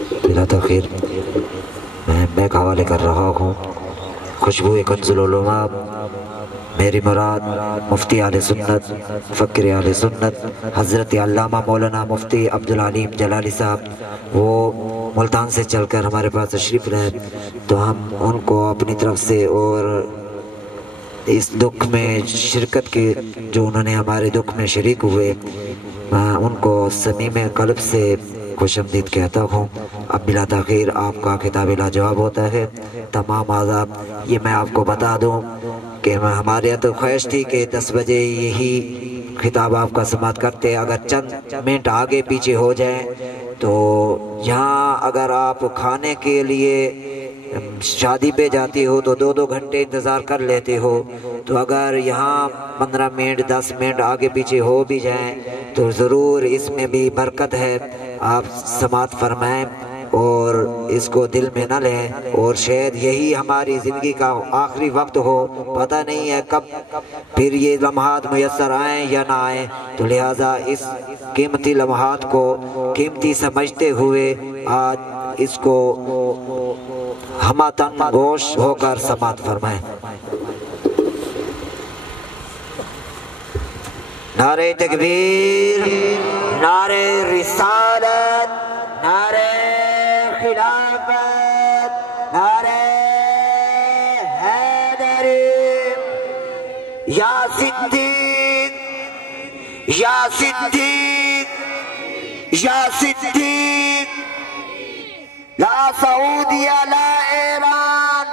بلا تاخیر میں بیک حوالے کر رہا ہوں۔ خوشبو کنز العلماء، میری مراد مفتی اہل سنت، فقر اہل سنت حضرت علامہ مولانا مفتی عبدالعلیم جلالی صاحب، وہ ملتان سے چل کر ہمارے پاس تشریف لائے، تو ہم ان کو اپنی طرف سے اور اس دکھ میں شرکت کی جو انہوں نے ہمارے دکھ میں شریک ہوئے، میں ان کو صمیم قلب سے خوش آمدید کہتا ہوں۔ اب بلا تاخیر آپ کا خطاب لاجواب ہوتا ہے۔ تمام آداب یہ میں آپ کو بتا دوں کہ ہمارے یہاں تو خواہش تھی کہ 10 بجے یہی خطاب آپ کا سماعت کرتے، اگر چند منٹ آگے پیچھے ہو جائیں تو یہاں اگر آپ کھانے کے لیے شادی پہ جاتی ہو تو 2 گھنٹے انتظار کر لیتے ہو، تو اگر یہاں 15 منٹ 10 منٹ آگے پیچھے ہو بھی جائیں تو ضرور اس میں بھی برکت ہے۔ آپ سماعت فرمائیں اور اس کو دل میں نہ لیں، اور شاید یہی ہماری زندگی کا آخری وقت ہو، پتہ نہیں ہے کب پھر یہ لمحات میسر آئیں یا نہ آئیں، تو لہٰذا اس قیمتی لمحات کو قیمتی سمجھتے ہوئے آج اس کو ہمہ تن گوش ہو کر سماعت فرمائیں۔ نعرہ تکبیر، نعرہ رسالت، نعرہ خلافت، نعرہ حیدری، یا صدیق یا صدیق یا صدیق، لا سعودیہ لا ایران،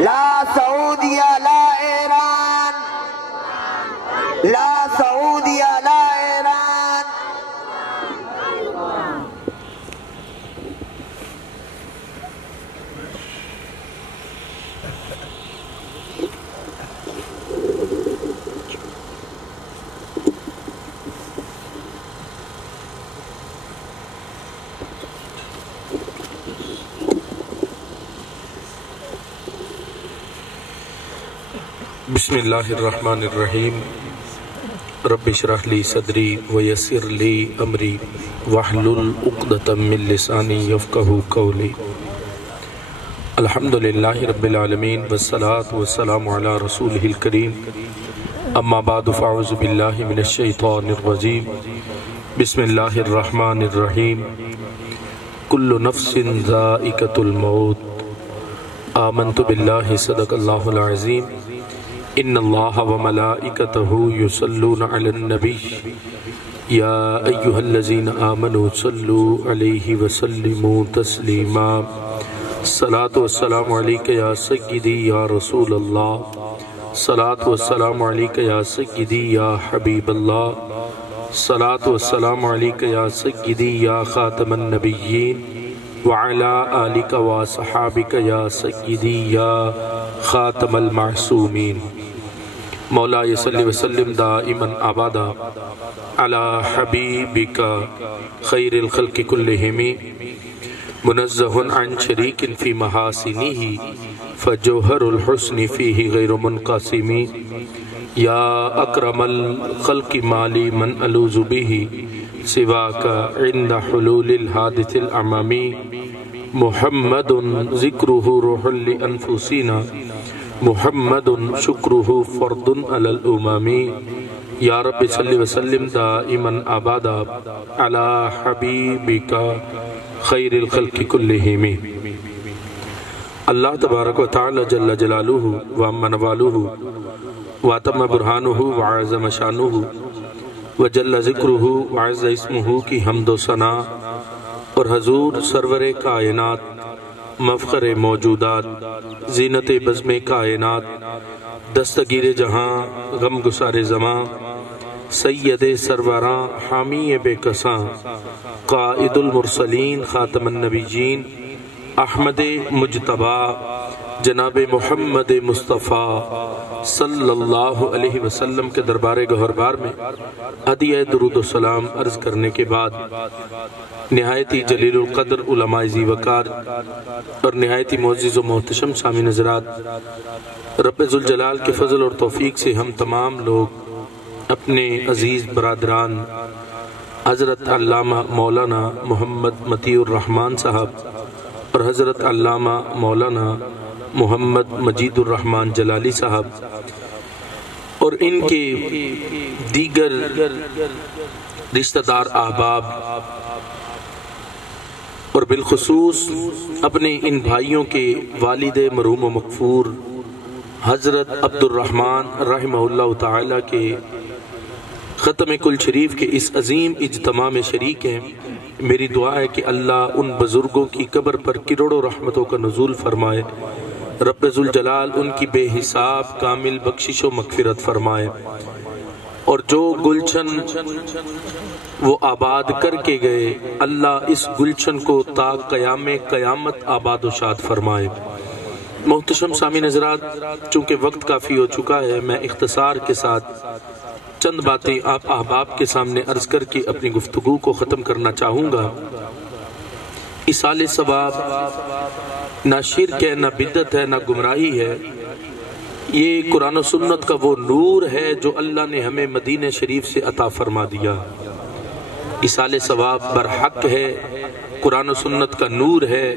لا سعودیہ لا ایران، لا سعودیہ لا ایران۔ بسم اللہ الرحمن الرحیم، رب اشرح لی صدری ویسر لی امری واحلل عقدۃ من لسانی یفقہوا قولی۔ الحمدللہ رب العالمین والصلاة والسلام علی رسولہ الکریم، اما بعد فاعوذ باللہ من الشیطان الرجیم، بسم اللہ الرحمن الرحیم، کل نفس ذائقۃ الموت، آمنت باللہ صدق اللہ العظیم، ان اللہ وملائکتہ یصلون علی النبی یا ایہا الذین آمنوا صلوا علیہ وسلموا تسلیما۔ صلاۃ والسلام علیک یا سیدی یا رسول اللہ، صلاۃ والسلام علیک یا سیدی یا حبیب اللہ، صلاۃ والسلام علیک یا سیدی یا خاتم النبیین، وعلی آلک و صحابک یا سیدی یا خاتم المعصومین۔ مولا صلی وسلم دائما ابدا علی حبیبک خیر الخلق کلہم، منزہ عن شریک فی محاسنہ فجوہر الحسن فیہ غیر منقسم، یا اکرم الخلق مالی من الوذ بہ سواک عند حلول الحادث الامم، محمد ذکرہ روح لانفسنا، محمد شکرہ فرد علی الامم، یا رب صلی وسلم دائما ابدا علی حبیبک خیر الخلق کلہم۔ اللہ تبارک و تعالی جل جلالہ وعم نوالہ واتم برہانہ وعظم شانہ وجل ذکرہ وعز اسمہ کی حمد و ثنا، اور حضور سرور کائنات، مفخر موجودات، زینت بزم کائنات، دستگیر جہاں، غم گسار زماں، سید سروراں، حامی بے کساں، قائد المرسلین، خاتم النبیین، احمد مجتبی، جناب محمد مصطفیٰ صلی اللہ علیہ وسلم کے دربار گہربار میں ہدیہ درود و سلام عرض کرنے کے بعد، نہایتی جلیل القدر علماء ذی وقار اور نہایتی معزز و محتشم سامعین حضرات، رب ذوالجلال کے فضل اور توفیق سے ہم تمام لوگ اپنے عزیز برادران حضرت علامہ مولانا محمد مطیع الرحمان صاحب اور حضرت علامہ مولانا محمد مجید الرحمان جلالی صاحب اور ان کے دیگر رشتہ دار احباب اور بالخصوص اپنے ان بھائیوں کے والد مرحوم و مغفور حضرت عبد الرحمن رحمہ اللہ تعالی کے ختم کل شریف کے اس عظیم اجتماع میں شریک ہیں، میری دعا ہے کہ اللہ ان بزرگوں کی قبر پر کروڑوں رحمتوں کا نزول فرمائے، رب ذوالجلال ان کی بے حساب کامل بخشش و مغفرت فرمائے، اور جو گلشن وہ آباد کر کے گئے اللہ اس گلشن کو تا قیام قیامت آباد و شاد فرمائے۔ محتشم سامعین حضرات، چونکہ وقت کافی ہو چکا ہے، میں اختصار کے ساتھ چند باتیں آپ احباب کے سامنے عرض کر کے اپنی گفتگو کو ختم کرنا چاہوں گا۔ ایصال ثواب نہ شرک ہے، نہ بدعت ہے، نہ گمراہی ہے، یہ قرآن و سنت کا وہ نور ہے جو اللہ نے ہمیں مدینہ شریف سے عطا فرما دیا۔ ایصال ثواب برحق ہے، قرآن و سنت کا نور ہے،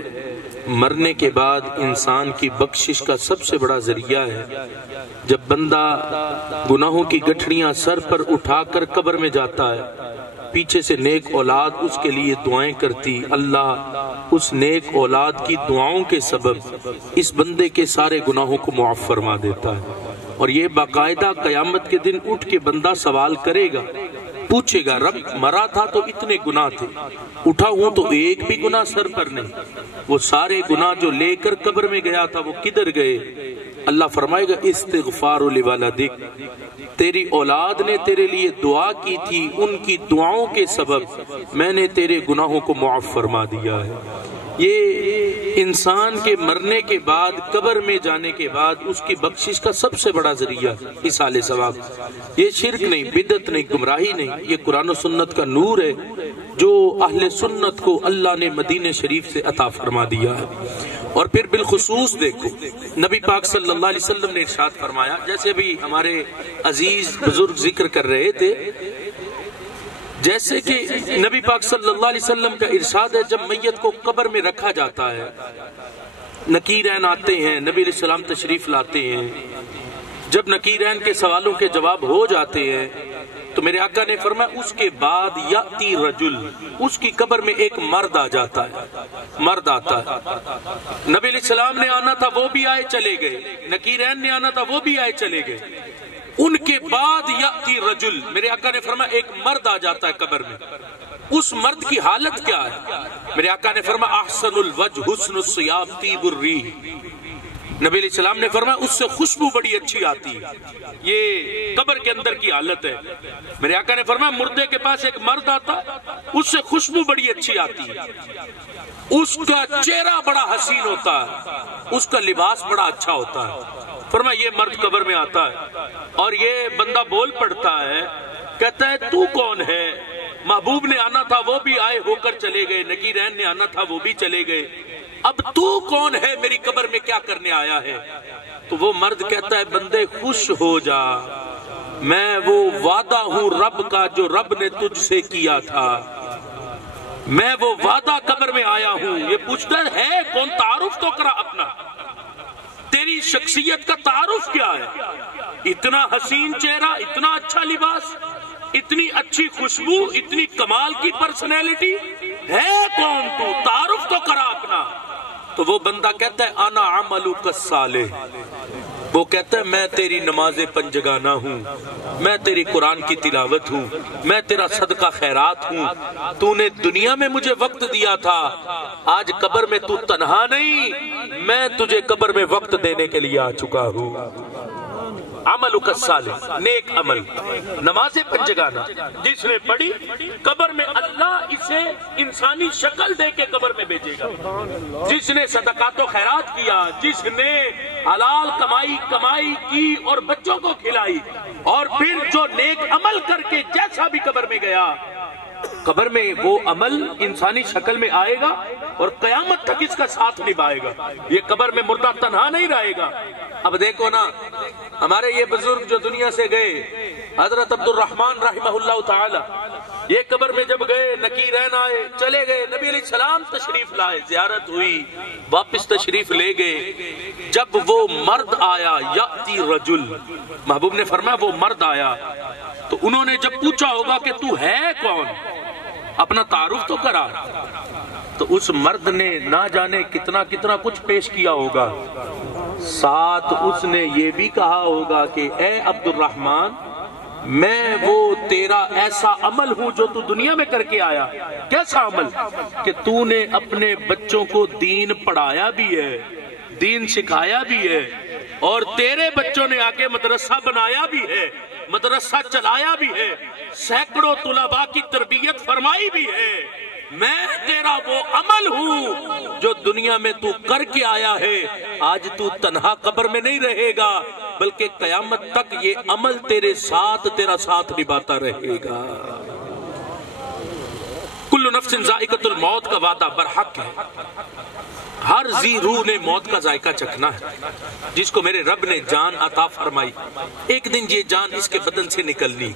مرنے کے بعد انسان کی بخشش کا سب سے بڑا ذریعہ ہے۔ جب بندہ گناہوں کی گٹھڑیاں سر پر اٹھا کر قبر میں جاتا ہے، پیچھے سے نیک اولاد اس کے لیے دعائیں کرتی، اللہ اس نیک اولاد کی دعاؤں کے سبب اس بندے کے سارے گناہوں کو معاف فرما دیتا ہے۔ اور یہ باقاعدہ قیامت کے دن اٹھ کے بندہ سوال کرے گا، پوچھے گا، رب مرا تھا تو اتنے گناہ تھے، اٹھا ہوں تو ایک بھی گناہ سر پر نہیں، وہ سارے گناہ جو لے کر قبر میں گیا تھا وہ کدھر گئے؟ اللہ فرمائے گا استغفار لوالدک، تیری اولاد نے تیرے لیے دعا کی تھی، ان کی دعاؤں کے سبب میں نے تیرے گناہوں کو معاف فرما دیا ہے۔ یہ انسان کے مرنے کے بعد، قبر میں جانے کے بعد اس کی بخشش کا سب سے بڑا ذریعہ ایصال ثواب۔ یہ شرک نہیں، بدعت نہیں، گمراہی نہیں، یہ قرآن و سنت کا نور ہے جو اہل سنت کو اللہ نے مدینہ شریف سے عطا فرما دیا ہے۔ اور پھر بالخصوص دیکھو، نبی پاک صلی اللہ علیہ وسلم نے ارشاد فرمایا، جیسے ابھی ہمارے عزیز بزرگ ذکر کر رہے تھے، جیسے کہ نبی پاک صلی اللہ علیہ وسلم کا ارشاد ہے، جب میت کو قبر میں رکھا جاتا ہے، نکیرین آتے ہیں، نبی علیہ السلام تشریف لاتے ہیں، جب نکیرین کے سوالوں کے جواب ہو جاتے ہیں تو میرے آقا نے فرمایا اس کے بعد یاتی رجل، اس کی قبر میں ایک مرد آ جاتا ہے، مرد آتا ہے۔ نبی علیہ السلام نے آنا تھا وہ بھی آئے چلے گئے، نکیرین نے آنا تھا وہ بھی آئے چلے گئے، ان کے بعد یاتی رجل، میرے آقا نے فرمایا ایک مرد آ جاتا ہے قبر میں، اس مرد کی حالت کیا ہے؟ میرے آقا نے فرمایا احسن الوجہ حسن الثیاب طیب الریح، نبی علیہ السلام نے فرمایا اس سے خوشبو بڑی اچھی آتی ہے۔ یہ قبر کے اندر کی حالت ہے۔ میرے آقا نے فرمایا مردے کے پاس ایک مرد آتا ہے، اس سے خوشبو بڑی اچھی آتی ہے، اس کا چہرہ بڑا حسین ہوتا ہے، اس کا لباس بڑا اچھا ہوتا ہے۔ فرمایا یہ مرد قبر میں آتا ہے اور یہ بندہ بول پڑتا ہے، کہتا ہے تو کون ہے؟ محبوب نے آنا تھا وہ بھی آئے ہو کر چلے گئے، نکیرین نے آنا تھا وہ بھی چلے گئے، اب تو کون ہے؟ میری قبر میں کیا کرنے آیا ہے؟ تو وہ مرد کہتا ہے بندے خوش ہو جا، میں وہ وعدہ ہوں رب کا جو رب نے تجھ سے کیا تھا، میں وہ وعدہ قبر میں آیا ہوں۔ یہ پوچھتا ہے کون؟ تعارف تو کرا اپنا، تیری شخصیت کا تعارف کیا ہے؟ اتنا حسین چہرہ، اتنا اچھا لباس، اتنی اچھی خوشبو، اتنی کمال کی پرسنالٹی، ہے کون تو؟ تعارف تو کرا اپنا۔ تو وہ بندہ کہتا ہے انا عملک الصالح، وہ کہتا ہے میں تیری نماز پنجگانہ ہوں، میں تیری قرآن کی تلاوت ہوں، میں تیرا صدقہ خیرات ہوں، تو نے دنیا میں مجھے وقت دیا تھا، آج قبر میں تو تنہا نہیں، میں تجھے قبر میں وقت دینے کے لیے آ چکا ہوں۔ عملک الصالح، نیک عمل، نماز پنجگانہ جس نے پڑھی، قبر میں اللہ اسے انسانی شکل دے کے قبر میں بھیجے گا۔ جس نے صدقات و خیرات کیا، جس نے حلال کمائی کی اور بچوں کو کھلائی، اور پھر جو نیک عمل کر کے جیسا بھی قبر میں گیا، قبر میں وہ عمل انسانی شکل میں آئے گا اور قیامت تک اس کا ساتھ نبھائے گا۔ یہ قبر میں مردہ تنہا نہیں رہے گا۔ اب دیکھو نا، ہمارے یہ بزرگ جو دنیا سے گئے، حضرت عبد الرحمن رحمہ اللہ تعالی، یہ قبر میں جب گئے نکیرین آئے، چلے گئے، نبی علیہ السلام تشریف لائے، زیارت ہوئی، واپس تشریف لے گئے۔ جب وہ مرد آیا، یاتی رجل، محبوب نے فرمایا وہ مرد آیا، تو انہوں نے جب پوچھا ہوگا کہ تو ہے کون، اپنا تعارف تو کرا، تو اس مرد نے نہ جانے کتنا کتنا کچھ پیش کیا ہوگا، ساتھ اس نے یہ بھی کہا ہوگا کہ اے عبد الرحمن، میں وہ تیرا ایسا عمل ہوں جو تو دنیا میں کر کے آیا۔ کیسا عمل؟ کہ تو نے اپنے بچوں کو دین پڑھایا بھی ہے، دین سکھایا بھی ہے، اور تیرے بچوں نے آگے مدرسہ بنایا بھی ہے، مدرسہ چلایا بھی ہے، سینکڑوں طلباء کی تربیت فرمائی بھی ہے۔ میں تیرا وہ عمل ہوں جو دنیا میں تو کر کے آیا ہے۔ آج تو تنہا قبر میں نہیں رہے گا، بلکہ قیامت تک یہ عمل تیرے ساتھ، تیرا ساتھ نبھاتا رہے گا۔ کل نفس ذائقۃ الموت کا وعدہ برحق ہے، ہر ذی روح نے موت کا ذائقہ چکھنا ہے۔ جس کو میرے رب نے جان عطا فرمائی، ایک دن یہ جان اس کے بدن سے نکلنی۔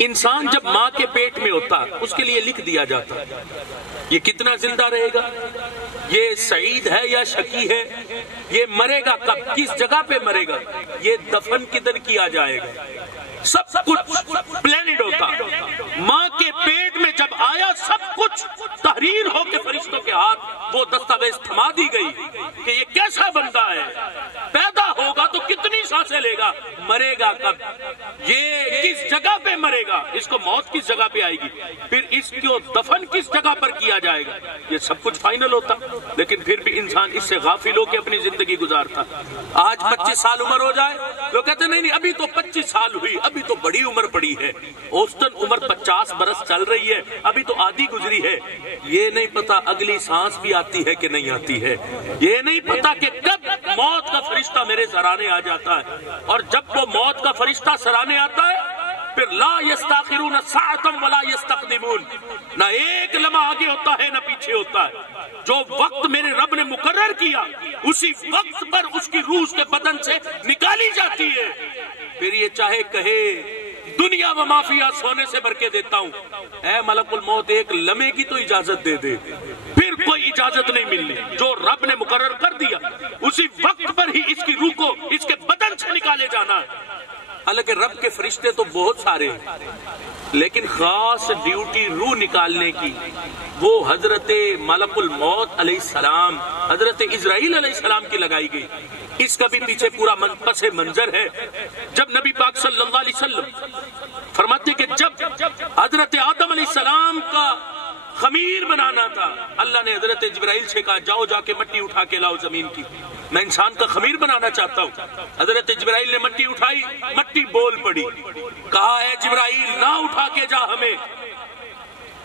انسان جب ماں کے پیٹ میں ہوتا، اس کے لیے لکھ دیا جاتا یہ کتنا زندہ رہے گا، یہ سعید ہے یا شقی ہے، یہ مرے گا کب، کس جگہ پہ مرے گا، یہ دفن کدھر کیا جائے گا، سب کچھ پلانڈ ہوتا۔ ماں کے پیٹ میں جب آیا، سب کچھ تحریر ہو کے فرشتوں کے ہاتھ وہ دستاویز تھما دی گئی کہ یہ کیسا بندہ ہے، پیدا ہوگا تو کتنی سانسیں لے گا، مرے گا کب، یہ کس جگہ پہ مرے گا، اس کو موت کس جگہ پہ آئے گی، پھر اس کو دفن کس جگہ پر کیا جائے گا، یہ سب کچھ فائنل ہوتا۔ لیکن پھر بھی انسان اس سے غافل ہو کے اپنی زندگی گزارتا۔ آج 25 سال عمر ہو جائے، لوگ کہتے ہیں نہیں ابھی تو 25 سال ہوئی، ابھی تو بڑی عمر پڑی ہے، اوسطن عمر 50 برس چل رہی ہے، ابھی تو آدھی گزری ہے۔ یہ نہیں پتا اگلی سانس بھی آتی ہے کہ نہیں آتی ہے، یہ نہیں پتا کہ کب موت کا فرشتہ میرے سرانے آ جاتا ہے، اور جب وہ موت کا فرشتہ سرانے آتا ہے، پھر لا یستاخرون ساعۃ ولا یستقدمون، نہ ایک لمحہ آگے ہوتا ہے نہ پیچھے ہوتا ہے۔ جو وقت میرے رب نے مقرر کیا، اسی وقت پر اس کی روح اس کے بدن سے نکالی جاتی ہے۔ پھر یہ چاہے کہے دنیا و مافیا سونے سے بھر کے دیتا ہوں، اے ملک الموت ایک لمحے کی تو اجازت دے دے، پھر کوئی اجازت نہیں ملنی۔ جو رب نے مقرر کر دیا، اسی وقت پر ہی اس کی روح کو اس کے بدن سے نکالے جانا ہے۔ حالانکہ رب کے فرشتے تو بہت سارے ہیں، لیکن خاص ڈیوٹی روح نکالنے کی وہ حضرت ملک الموت علیہ السلام، حضرت اسرائیل علیہ السلام کی لگائی گئی۔ اس کا بھی پیچھے پورا پس منظر ہے۔ جب نبی پاک صلی اللہ علیہ وسلم فرماتے کہ جب حضرت آدم علیہ السلام کا خمیر بنانا تھا، اللہ نے حضرت جبرائیل سے کہا جاؤ جا کے مٹی اٹھا کے لاؤ زمین کی، میں انسان کا خمیر بنانا چاہتا ہوں۔ حضرت جبرائیل نے مٹی اٹھائی، مٹی بول پڑی، کہا اے جبرائیل نہ اٹھا کے جا،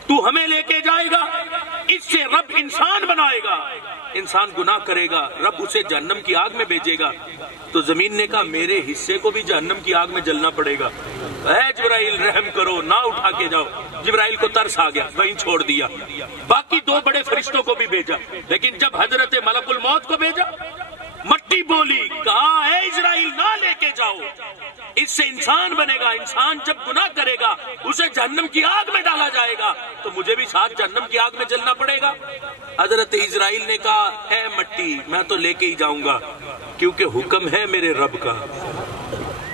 تو ہمیں لے کے جائے گا، اس سے رب انسان بنائے گا، انسان گناہ کرے گا، رب اسے جہنم کی آگ میں بھیجے گا۔ تو زمین نے کہا میرے حصے کو بھی جہنم کی آگ میں جلنا پڑے گا، اے جبرائیل رحم کرو، نہ اٹھا کے جاؤ۔ جبرائیل کو ترس آ گیا، وہیں چھوڑ دیا۔ باقی 2 بڑے فرشتوں کو بھی بھیجا، لیکن جب حضرت ملک الموت کو بھیجا، مٹی بولی، کہا اے اسرائیل نہ لے کے جاؤ، اس سے انسان بنے گا، انسان جب گناہ کرے گا اسے جہنم کی آگ میں ڈالا جائے گا، تو مجھے بھی ساتھ جہنم کی آگ میں جلنا پڑے گا۔ حضرت اسرائیل نے کہا اے مٹی میں تو لے کے ہی جاؤں گا، کیونکہ حکم ہے میرے رب کا،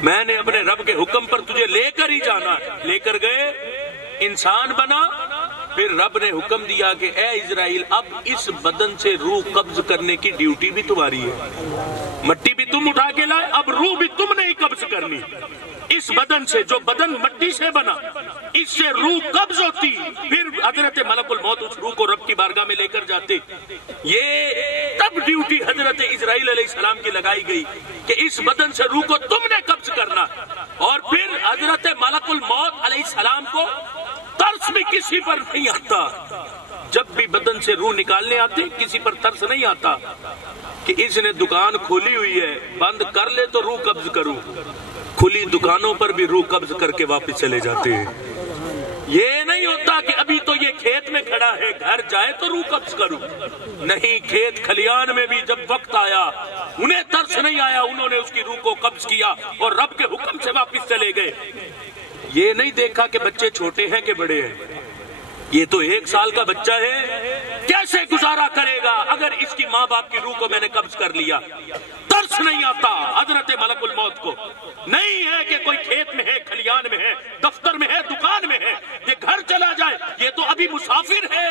میں نے اپنے رب کے حکم پر تجھے لے کر ہی جانا۔ لے کر گئے، انسان بنا، پھر رب نے حکم دیا کہ اے اسرائیل اب اس بدن سے روح قبض کرنے کی ڈیوٹی بھی تمہاری ہے، مٹی بھی تم اٹھا کے لائے، اب روح بھی تم نے ہی قبض کرنی۔ اس بدن سے، جو بدن مٹی سے بنا، اس سے روح قبض ہوتی، پھر حضرت ملک الموت اس روح کو رب کی بارگاہ میں لے کر جاتے۔ یہ تب ڈیوٹی حضرت اسرائیل علیہ السلام کی لگائی گئی کہ اس بدن سے روح کو تم نے قبض کرنا، اور پھر حضرت ملک الموت علیہ السلام کو ترس بھی کسی پر نہیں آتا، جب بھی بدن سے روح نکالنے آتے کسی پر ترس نہیں آتا کہ اس نے دکان کھولی ہوئی ہے، بند کر لے تو روح قبض کروں۔ کھلی دکانوں پر بھی روح قبض کر کے واپس چلے جاتے ہیں۔ یہ نہیں ہوتا کہ ابھی تو یہ کھیت میں کھڑا ہے، گھر جائے تو روح قبض کروں، نہیں، کھیت کھلیان میں بھی جب وقت آیا انہیں ترس نہیں آیا، انہوں نے اس کی روح کو قبض کیا اور رب کے حکم سے واپس چلے گئے۔ یہ نہیں دیکھا کہ بچے چھوٹے ہیں کہ بڑے ہیں، یہ تو 1 سال کا بچہ ہے، کیسے گزارا کرے گا اگر اس کی ماں باپ کی روح کو میں نے قبض کر لیا؟ ترس نہیں آتا حضرت ملک الموت کو، نہیں ہے کہ کوئی کھیت میں ہے، کھلیان میں ہے، دفتر میں ہے، دکان میں ہے، یہ گھر چلا جائے، یہ تو ابھی مسافر ہے،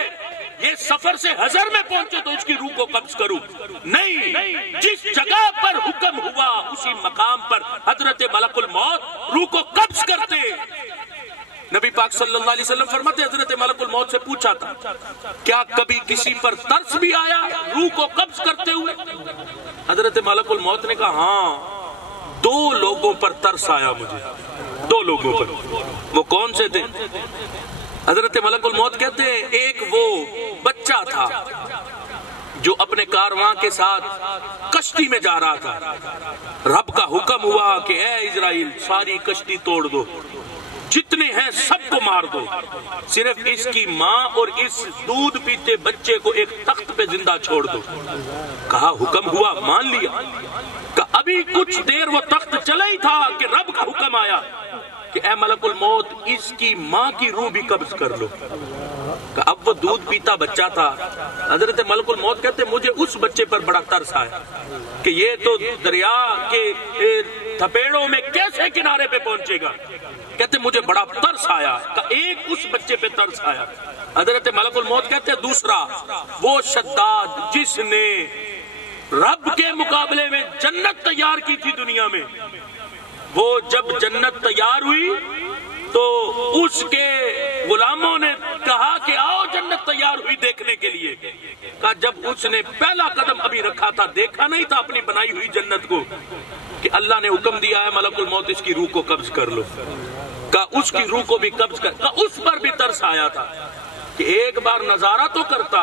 یہ سفر سے حضر میں پہنچے تو اس کی روح کو قبض کروں؟ نہیں، جس جگہ پر حکم ہوا اسی مقام پر حضرت ملک الموت روح کو قبض کرتے۔ نبی پاک صلی اللہ علیہ وسلم فرماتے حضرت ملک الموت سے پوچھا تھا کیا کبھی کسی پر ترس بھی آیا روح کو قبض کرتے ہوئے؟ حضرت ملک الموت نے کہا ہاں 2 لوگوں پر ترس آیا مجھے، 2 لوگوں پر۔ وہ کون سے تھے؟ حضرت ملک الموت کہتے ہیں ایک وہ بچہ تھا جو اپنے کارواں کے ساتھ کشتی میں جا رہا تھا، رب کا حکم ہوا کہ اے اسرائیل ساری کشتی توڑ دو، جتنے ہیں سب کو مار دو، صرف اس کی ماں اور اس دودھ پیتے بچے کو ایک تخت پہ زندہ چھوڑ دو۔ کہا حکم ہوا، مان لیا۔ کہ ابھی کچھ دیر وہ تخت چلا ہی تھا کہ رب کا حکم آیا کہ اے ملک الموت اس کی ماں کی روح بھی قبض کر لو۔ کہ اب وہ دودھ پیتا بچہ تھا، حضرت ملک الموت کہتے مجھے اس بچے پر بڑا ترس آیا کہ یہ تو دریا کے تھپیڑوں میں کیسے کنارے پہ پہنچے گا، کہتے مجھے بڑا ترس آیا، کہ ایک اس بچے پہ ترس آیا۔ حضرت ملک الموت کہتے دوسرا وہ شداد جس نے رب کے مقابلے میں جنت تیار کی تھی دنیا میں، وہ جب جنت تیار ہوئی تو اس کے غلاموں نے کہا کہ آؤ جنت تیار ہوئی دیکھنے کے لیے۔ کہا جب اس نے پہلا قدم ابھی رکھا تھا دیکھا نہیں تھا اپنی بنائی ہوئی جنت کو کہ اللہ نے حکم دیا ہے ملک الموت اس کی روح کو قبض کر لو۔ کہا اس کی روح کو بھی قبض کر، کہا اس پر بھی ترس آیا تھا کہ ایک بار نظارہ تو کرتا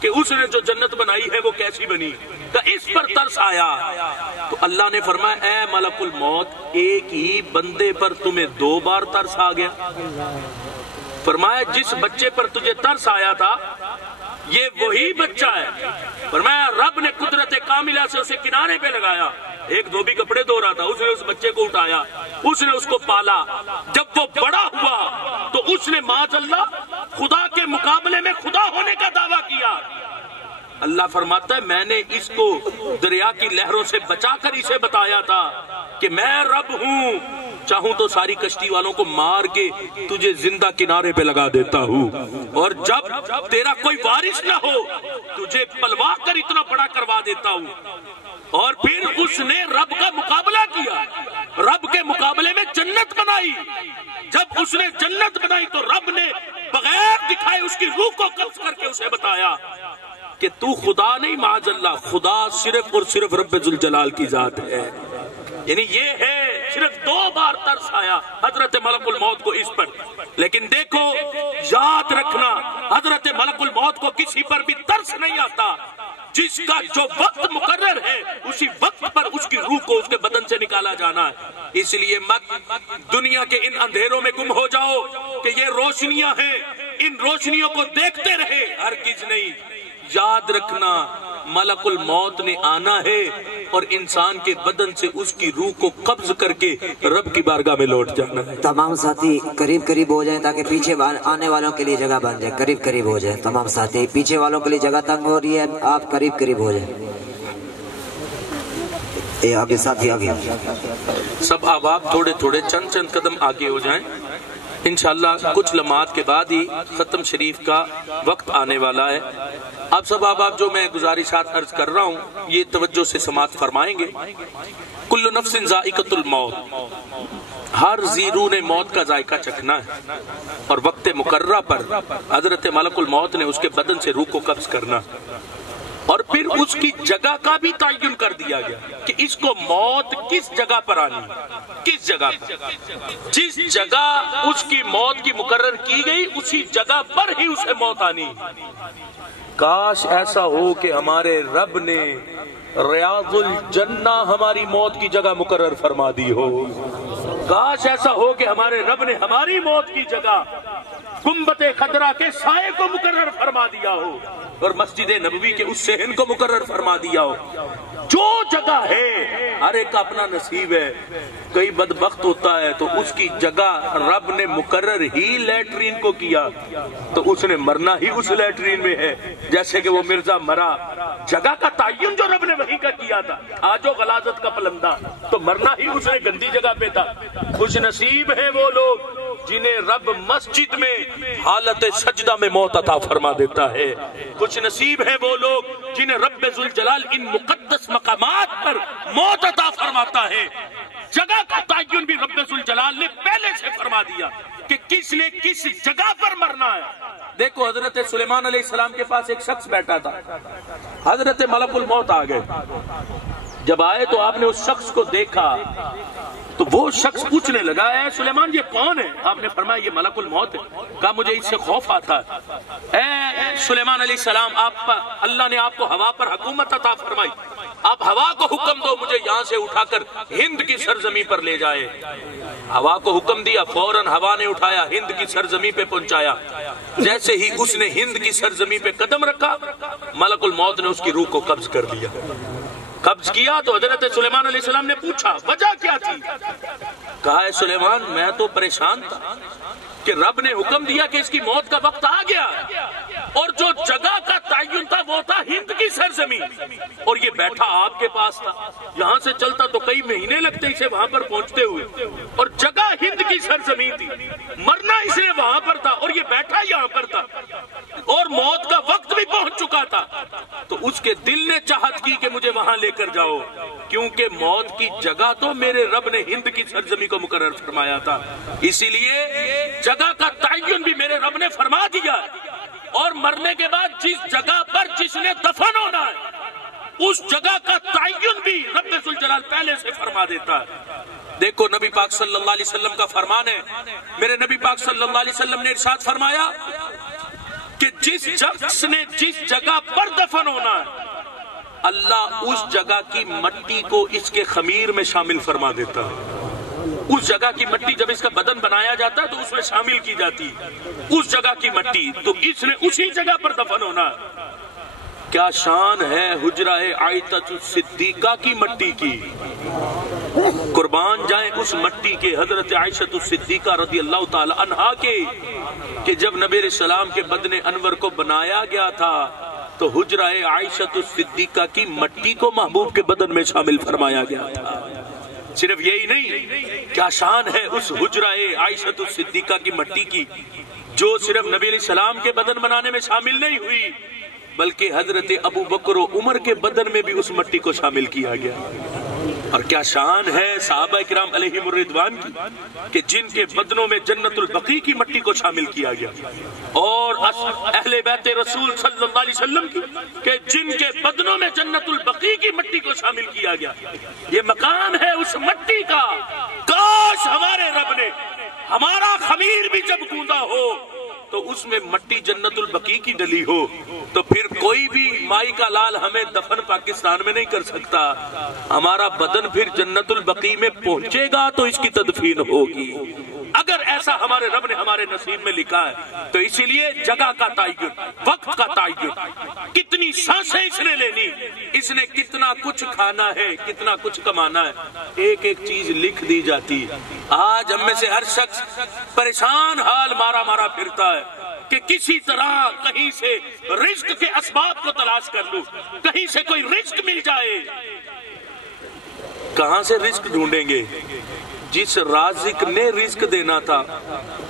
کہ اس نے جو جنت بنائی ہے وہ کیسی بنی، کہ اس پر ترس آیا۔ تو اللہ نے فرمایا اے ملک الموت ایک ہی بندے پر تمہیں 2 بار ترس آ گیا؟ فرمایا جس بچے پر تجھے ترس آیا تھا یہ وہی بچہ ہے۔ فرمایا رب نے قدرت کاملہ سے اسے کنارے پہ لگایا، ایک دھوبی کپڑے دھو رہا تھا، اس نے اس بچے کو اٹھایا، اس نے اس کو پالا، جب وہ بڑا ہوا تو اس نے معاذ اللہ خدا کے مقابلے میں خدا ہونے کا دعویٰ کیا۔ اللہ فرماتا ہے میں نے اس کو دریا کی لہروں سے بچا کر اسے بتایا تھا کہ میں رب ہوں، چاہوں تو ساری کشتی والوں کو مار کے تجھے زندہ کنارے پہ لگا دیتا ہوں، اور جب تیرا کوئی وارث نہ ہو تجھے پلوا کر اتنا بڑا کروا دیتا ہوں۔ اور پھر اس نے رب کا مقابلہ کیا، رب کے مقابلے میں جنت بنائی۔ جب اس نے جنت بنائی تو رب نے بغیر دکھائے اس کی روح کو قبض کر کے اسے بتایا کہ تو خدا نہیں معاذ اللہ، خدا صرف اور صرف رب ذوالجلال کی ذات ہے۔ یعنی یہ ہے صرف 2 بار ترس آیا حضرت ملک الموت کو اس پر، لیکن دیکھو یاد رکھنا حضرت ملک الموت کو کسی پر بھی ترس نہیں آتا، جس کا جو وقت مقرر ہے اسی وقت پر اس کی روح کو اس کے بدن سے نکالا جانا ہے۔ اس لیے مت دنیا کے ان اندھیروں میں گم ہو جاؤ کہ یہ روشنیاں ہیں، ان روشنیوں کو دیکھتے رہے، ہرگز نہیں۔ یاد رکھنا ملک الموت نے آنا ہے اور انسان کے بدن سے اس کی روح کو قبض کر کے رب کی بارگاہ میں لوٹ جانا ہے۔ تمام ساتھی قریب قریب ہو جائیں تاکہ پیچھے آنے والوں کے لیے جگہ بن جائے، قریب قریب ہو جائیں تمام ساتھی، پیچھے والوں کے لیے جگہ تنگ ہو رہی ہے، آپ قریب قریب ہو جائیں۔ اے آگے ساتھی آگے، سب آپ تھوڑے تھوڑے چند چند قدم آگے ہو جائیں، انشاءاللہ کچھ لمحات کے بعد ہی ختم شریف کا وقت آنے والا ہے۔ آپ سب آپ جو میں گزارشات عرض کر رہا ہوں یہ توجہ سے سماعت فرمائیں گے۔ کل نفس ذائقۃ الموت، ہر ذی روح نے موت کا ذائقہ چکھنا ہے، اور وقت مقررہ پر حضرت ملک الموت نے اس کے بدن سے روح کو قبض کرنا، اور پھر اس کی جگہ کا بھی تعین کر دیا گیا کہ اس کو موت کس جگہ پر آنی، کس جگہ پر، جس جگہ اس کی موت کی مقرر کی گئی اسی جگہ پر ہی اسے موت آنی۔ کاش ایسا ہو کہ ہمارے رب نے ریاض الجنہ ہماری موت کی جگہ مقرر فرما دی ہو، کاش ایسا ہو کہ ہمارے رب نے ہماری موت کی جگہ گنبد خضرا کے سائے کو مقرر فرما دیا ہو۔ اور مسجد نبوی کے اس صحن کو مقرر فرما دیا ہو. جو جگہ ہے ہر ایک کا اپنا نصیب ہے. کئی بدبخت ہوتا ہے تو اس کی جگہ رب نے مقرر ہی لیٹرین کو کیا تو اس نے مرنا ہی اس لیٹرین میں ہے. جیسے کہ وہ مرزا مرا, جگہ کا تعین جو رب نے وہیں کا کیا تھا. آجو غلاظت کا پلندہ, تو مرنا ہی اس نے گندی جگہ پہ تھا. خوش نصیب ہے وہ لوگ جنہیں رب مسجد میں حالت سجدہ میں موت عطا فرما دیتا ہے. خوش نصیب ہے وہ لوگ جنہیں رب ذوالجلال ان مقدس مقامات پر موت عطا فرماتا ہے. جگہ کا تعین بھی رب ذوالجلال نے پہلے سے فرما دیا کہ کس نے کس جگہ پر مرنا ہے. دیکھو حضرت سلیمان علیہ السلام کے پاس ایک شخص بیٹھا تھا. حضرت ملک الموت آ گئے. جب آئے تو آپ نے اس شخص کو دیکھا تو وہ شخص پوچھنے لگا, اے سلیمان یہ کون ہے؟ آپ نے فرمایا یہ ملک الموت ہے. کہا مجھے اس سے خوف آتا ہے. اے سلیمان علیہ السلام, اللہ نے آپ کو ہوا پر حکومت عطا فرمائی, آپ ہوا کو حکم دو مجھے یہاں سے اٹھا کر ہند کی سرزمین پر لے جائے. ہوا کو حکم دیا, فوراً ہوا نے اٹھایا ہند کی سرزمین پہ پہنچایا. جیسے ہی اس نے ہند کی سرزمین پہ قدم رکھا ملک الموت نے اس کی روح کو قبض کر لیا. قبض کیا تو حضرت سلیمان علیہ السلام نے پوچھا وجہ کیا تھی؟ کہا ہے سلیمان میں تو پریشان تھا کہ رب نے حکم دیا کہ اس کی موت کا وقت آ گیا اور جو جگہ کا تعین تھا وہ تھا ہند کی سرزمین, اور یہ بیٹھا آپ کے پاس تھا. یہاں سے چلتا تو کئی مہینے لگتے اسے وہاں پر پہنچتے ہوئے, اور جگہ ہند کی سرزمین تھی. مرنا اس نے وہاں پر تھا اور یہ بیٹھا یہاں پر تھا, اور موت کا وقت بھی پہنچ چکا تھا. تو اس کے دل نے چاہت کی کہ مجھے وہاں لے کر جاؤ, کیونکہ موت کی جگہ تو میرے رب نے ہند کی سرزمین کو مقرر فرمایا تھا. اسی لیے جگہ کا تعین بھی میرے رب نے فرما دیا, اور مرنے کے بعد جس جگہ پر جس نے دفن ہونا ہے اس جگہ کا تعین بھی رب ذوالجلال پہلے سے فرما دیتا ہے. دیکھو نبی پاک صلی اللہ علیہ وسلم کا فرمان ہے. میرے نبی پاک صلی اللہ علیہ وسلم نے ارشاد فرمایا کہ جس شخص نے جس جگہ پر دفن ہونا ہے اللہ اس جگہ کی مٹی کو اس کے خمیر میں شامل فرما دیتا ہے. اس جگہ کی مٹی جب اس کا بدن بنایا جاتا ہے تو اس میں شامل کی جاتی اس جگہ کی مٹی, تو اس نے اسی جگہ پر دفن ہونا ہے. کیا شان ہے حجرہ عائشہ صدیقہ کی مٹی کی, قربان جائیں اس مٹی کے حضرت عائشہ صدیقہ رضی اللہ تعالی عنہا کے, کہ جب نبی علیہ السلام کے بدن انور کو بنایا گیا تھا تو حجرہ عائشہ صدیقہ کی مٹی کو محبوب کے بدن میں شامل فرمایا گیا تھا. صرف یہی نہیں, کیا شان ہے اس حجرہ عائشہ صدیقہ کی مٹی کی جو صرف نبی علیہ السلام کے بدن بنانے میں شامل نہیں ہوئی بلکہ حضرت ابو بکر و عمر کے بدن میں بھی اس مٹی کو شامل کیا گیا. اور کیا شان ہے صحابہ کرام علیہم الرضوان کی کہ جن کے بدنوں میں جنت البقیع کی مٹی کو شامل کیا گیا, اور اہل بیت رسول صلی اللہ علیہ وسلم کی کہ جن کے بدنوں میں جنت البقیع کی مٹی کو شامل کیا گیا. یہ مقام ہے اس مٹی کا. کاش ہمارے رب نے ہمارا خمیر بھی جب گوندا ہو تو اس میں مٹی جنت البقیع کی ڈلی ہو, تو پھر کوئی بھی مائی کا لال ہمیں دفن پاکستان میں نہیں کر سکتا. ہمارا بدن پھر جنت البقیع میں پہنچے گا تو اس کی تدفین ہوگی, اگر ایسا ہمارے رب نے ہمارے نصیب میں لکھا ہے. تو اسی لیے جگہ کا تعین, وقت کا تعین, کتنی سانسیں اس نے لینی, اس نے کتنا کچھ کھانا ہے, کتنا کچھ کمانا ہے, ایک ایک چیز لکھ دی جاتی ہے. آج ہم میں سے ہر شخص پریشان حال مارا مارا پھرتا ہے کہ کسی طرح کہیں سے رزق کے اسباب کو تلاش کر لوں, کہیں سے کوئی رزق مل جائے. کہاں سے رزق ڈھونڈیں گے؟ جس رازق نے رزق دینا تھا